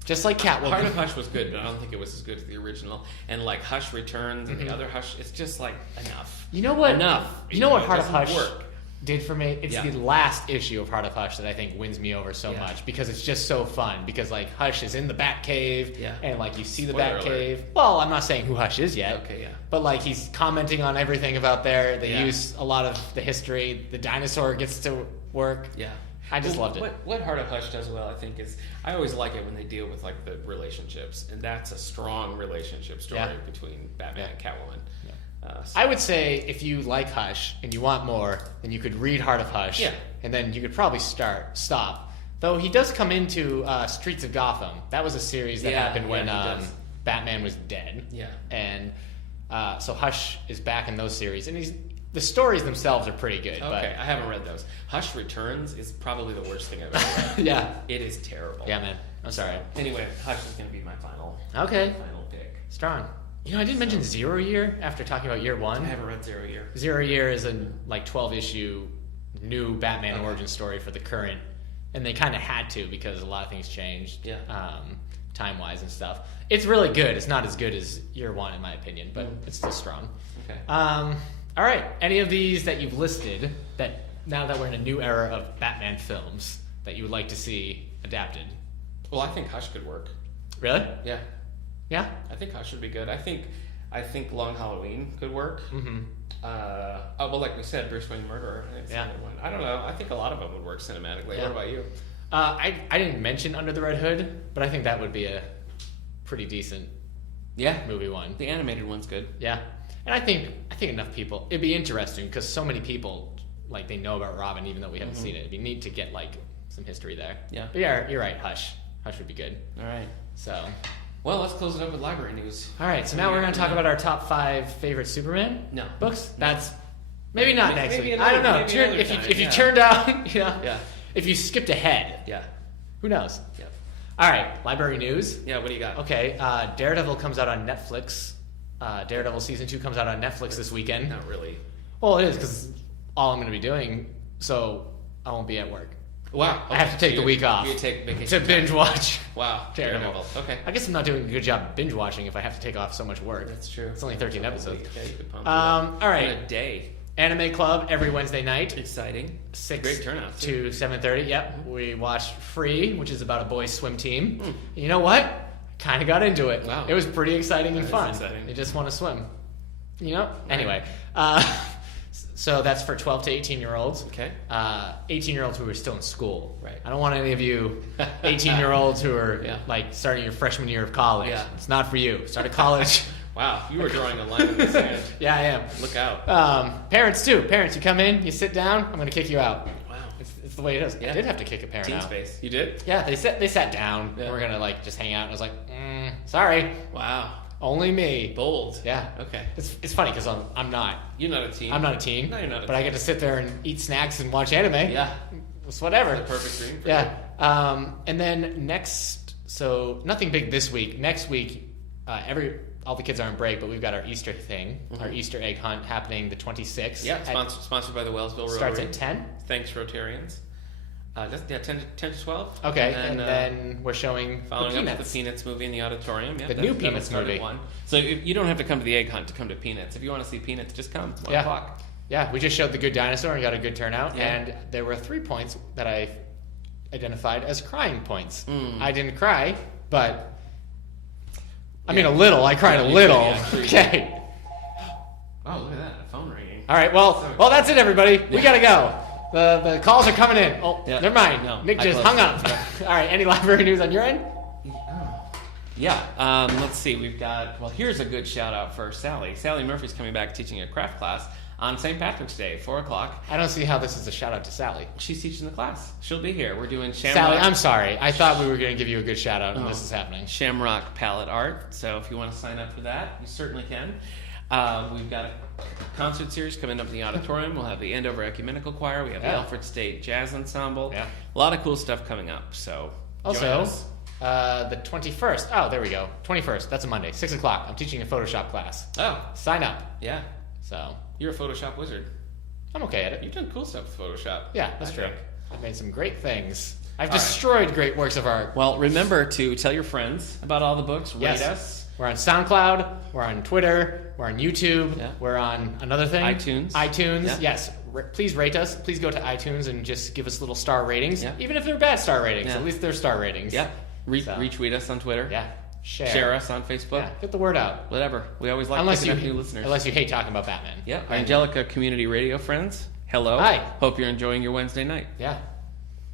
Just like Catwoman. Heart of Hush was good, but I don't think it was as good as the original. And like Hush Returns and the other Hush, it's just like enough. You know what? Enough. You know what Heart of Hush did for me? It's the last issue of Heart of Hush that I think wins me over so much, because it's just so fun. Because like Hush is in the Batcave, and like you see the Batcave. Well, I'm not saying who Hush is yet. Okay, yeah. But like he's commenting on everything about there. They use a lot of the history. The dinosaur gets to work. Yeah. I just loved it. What Heart of Hush does well, I think, is I always like it when they deal with like the relationships, and that's a strong relationship story between Batman and Catwoman. I would say if you like Hush and you want more, then you could read Heart of Hush, and then you could probably stop. Though he does come into Streets of Gotham. That was a series that happened when Batman was dead. Yeah, and so Hush is back in those series, and the stories themselves are pretty good. Okay, I haven't read those. Hush Returns is probably the worst thing I've ever read. Yeah. It is terrible. Yeah, man. I'm sorry. Anyway, Hush is going to be my final pick. Strong. You know, I didn't mention Zero Year after talking about Year One. I haven't read Zero Year. Zero Year is a 12-issue new Batman origin story for the current, and they kind of had to because a lot of things changed, time-wise and stuff. It's really good. It's not as good as Year One in my opinion, but it's still strong. Okay. All right. Any of these that you've listed that now that we're in a new era of Batman films that you would like to see adapted? Well, I think Hush could work. Really? Yeah. Yeah? I think Hush would be good. I think Long Halloween could work. Mm-hmm. Well, like we said, Bruce Wayne Murderer. I don't know. I think a lot of them would work cinematically. Yeah. What about you? I didn't mention Under the Red Hood, but I think that would be a pretty decent movie one. The animated one's good. Yeah. And I think enough people, it'd be interesting because so many people, like, they know about Robin even though we haven't seen it. It'd be neat to get, like, some history there. Yeah. But yeah, you're right, Hush. Hush would be good. All right. So. Well, let's close it up with library news. All right, so now we're going to talk about our top 5 favorite Superman books. That's maybe not next week. I don't know. If you turned out, if you skipped ahead, who knows? Yeah. All right, library news. Yeah, what do you got? Okay, Daredevil comes out on Netflix. Daredevil season 2 comes out on Netflix this weekend. Not really. Well, it is because all I'm going to be doing, so I won't be at work. Wow. Okay. I have to take the week off you take vacation to binge watch. Wow. Daredevil. Okay. I guess I'm not doing a good job binge watching if I have to take off so much work. That's true. It's only 13 episodes. Yeah, you could pump all right. In a day. Anime club every Wednesday night. Exciting. 6 Great turnout, to 7:30. Yep. We watched Free, which is about a boys' swim team. You know what? Kind of got into it. Wow. It was pretty exciting and That is fun. exciting. You just want to swim. You know? Anyway. So that's for 12 to 18-year-olds. Okay. 18-year-olds who are still in school. Right. I don't want any of you 18-year-olds who are Yeah. like starting your freshman year of college. Yeah. It's not for you. Start at college. Wow, you were drawing a line in the sand. Yeah, I am. Look out. Parents too. Parents, you come in, you sit down. I'm going to kick you out. Wow. It's the way it is. Yeah. I did have to kick a parent Teen out. space. You did? Yeah, they sat down. Yeah. We're gonna like just hang out. And I was like, sorry, Wow. only me. Bold. Yeah. Okay. It's funny because I'm not You're not a teen. I'm not a teen. No, you're not a but I teen. get to sit there and eat snacks and watch anime. Yeah. It's whatever. The perfect dream for Yeah. And then so nothing big this week. Next week, all the kids are on break, but we've got our Easter thing, our Easter egg hunt happening the 26th. you. Yeah, sponsored by the Wellsville Rotary. Starts at 10. Thanks, Rotarians. 10 to 12. Okay, and then we're showing Following the up Peanuts. with the Peanuts movie in the auditorium. Yeah, The new Peanuts started movie. 1. So you don't have to come to the egg hunt to come to Peanuts. If you want to see Peanuts, just come. 1 Yeah. o'clock. Yeah, we just showed The Good Dinosaur and got a good turnout, Yeah. and there were 3 points that I identified as crying points. Mm. I didn't cry, but I mean a little. I cried a you little. did, yeah, Okay. Oh, look at that. A phone ringing. All right. Well, that's it, everybody. We gotta go. The calls are coming in. Oh, Yeah. never mind. No, Nick I just closed hung it. up. All right. Any library news on your end? Yeah, let's see. We've got, here's a good shout out for Sally. Sally Murphy's coming back teaching a craft class on St. Patrick's Day, 4 o'clock. I don't see how this is a shout out to Sally. She's teaching the class. She'll be here. We're doing Shamrock. Sally, I'm sorry. I thought we were going to give you a good shout out, and this is happening. Shamrock palette art. So if you want to sign up for that, you certainly can. We've got a concert series coming up in the auditorium. We'll have the Andover Ecumenical Choir. We have the Yeah. Alfred State Jazz Ensemble. Yeah. A lot of cool stuff coming up. So join Also, us. the 21st. Oh, there we go. 21st. That's a Monday. 6 o'clock. I'm teaching a Photoshop class. Oh, Sign up. yeah. So You're a Photoshop wizard. I'm okay at it. You've done cool stuff with Photoshop. Yeah, that's I true. think. I've made some great things. I've All right. destroyed great works of art. Well, remember to tell your friends about all the books. Rate Yes. us. We're on SoundCloud. We're on Twitter. We're on YouTube. Yeah. We're on another thing. iTunes. iTunes. Yeah. Yes. Please rate us. Please go to iTunes and just give us little star ratings. Yeah. Even if they're bad star ratings, Yeah. at least they're star ratings. Yep. So- Retweet us on Twitter. Yeah. Share. Share us on Facebook. Yeah. Get the word out. Whatever. We always like Unless picking you up new listeners. unless you hate talking about Batman. Yeah. Our And- Angelica Community Radio friends. Hello. Hi. Hope you're enjoying your Wednesday night. Yeah.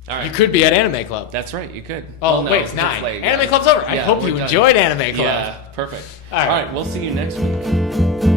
All right. You could be at Anime Club. That's right. You could. Oh, Well, no, wait, it's 9. late. Anime Club's over. I Yeah, hope we're you done. enjoyed Anime Club. Yeah. Perfect. All right. All right. We'll see you next week.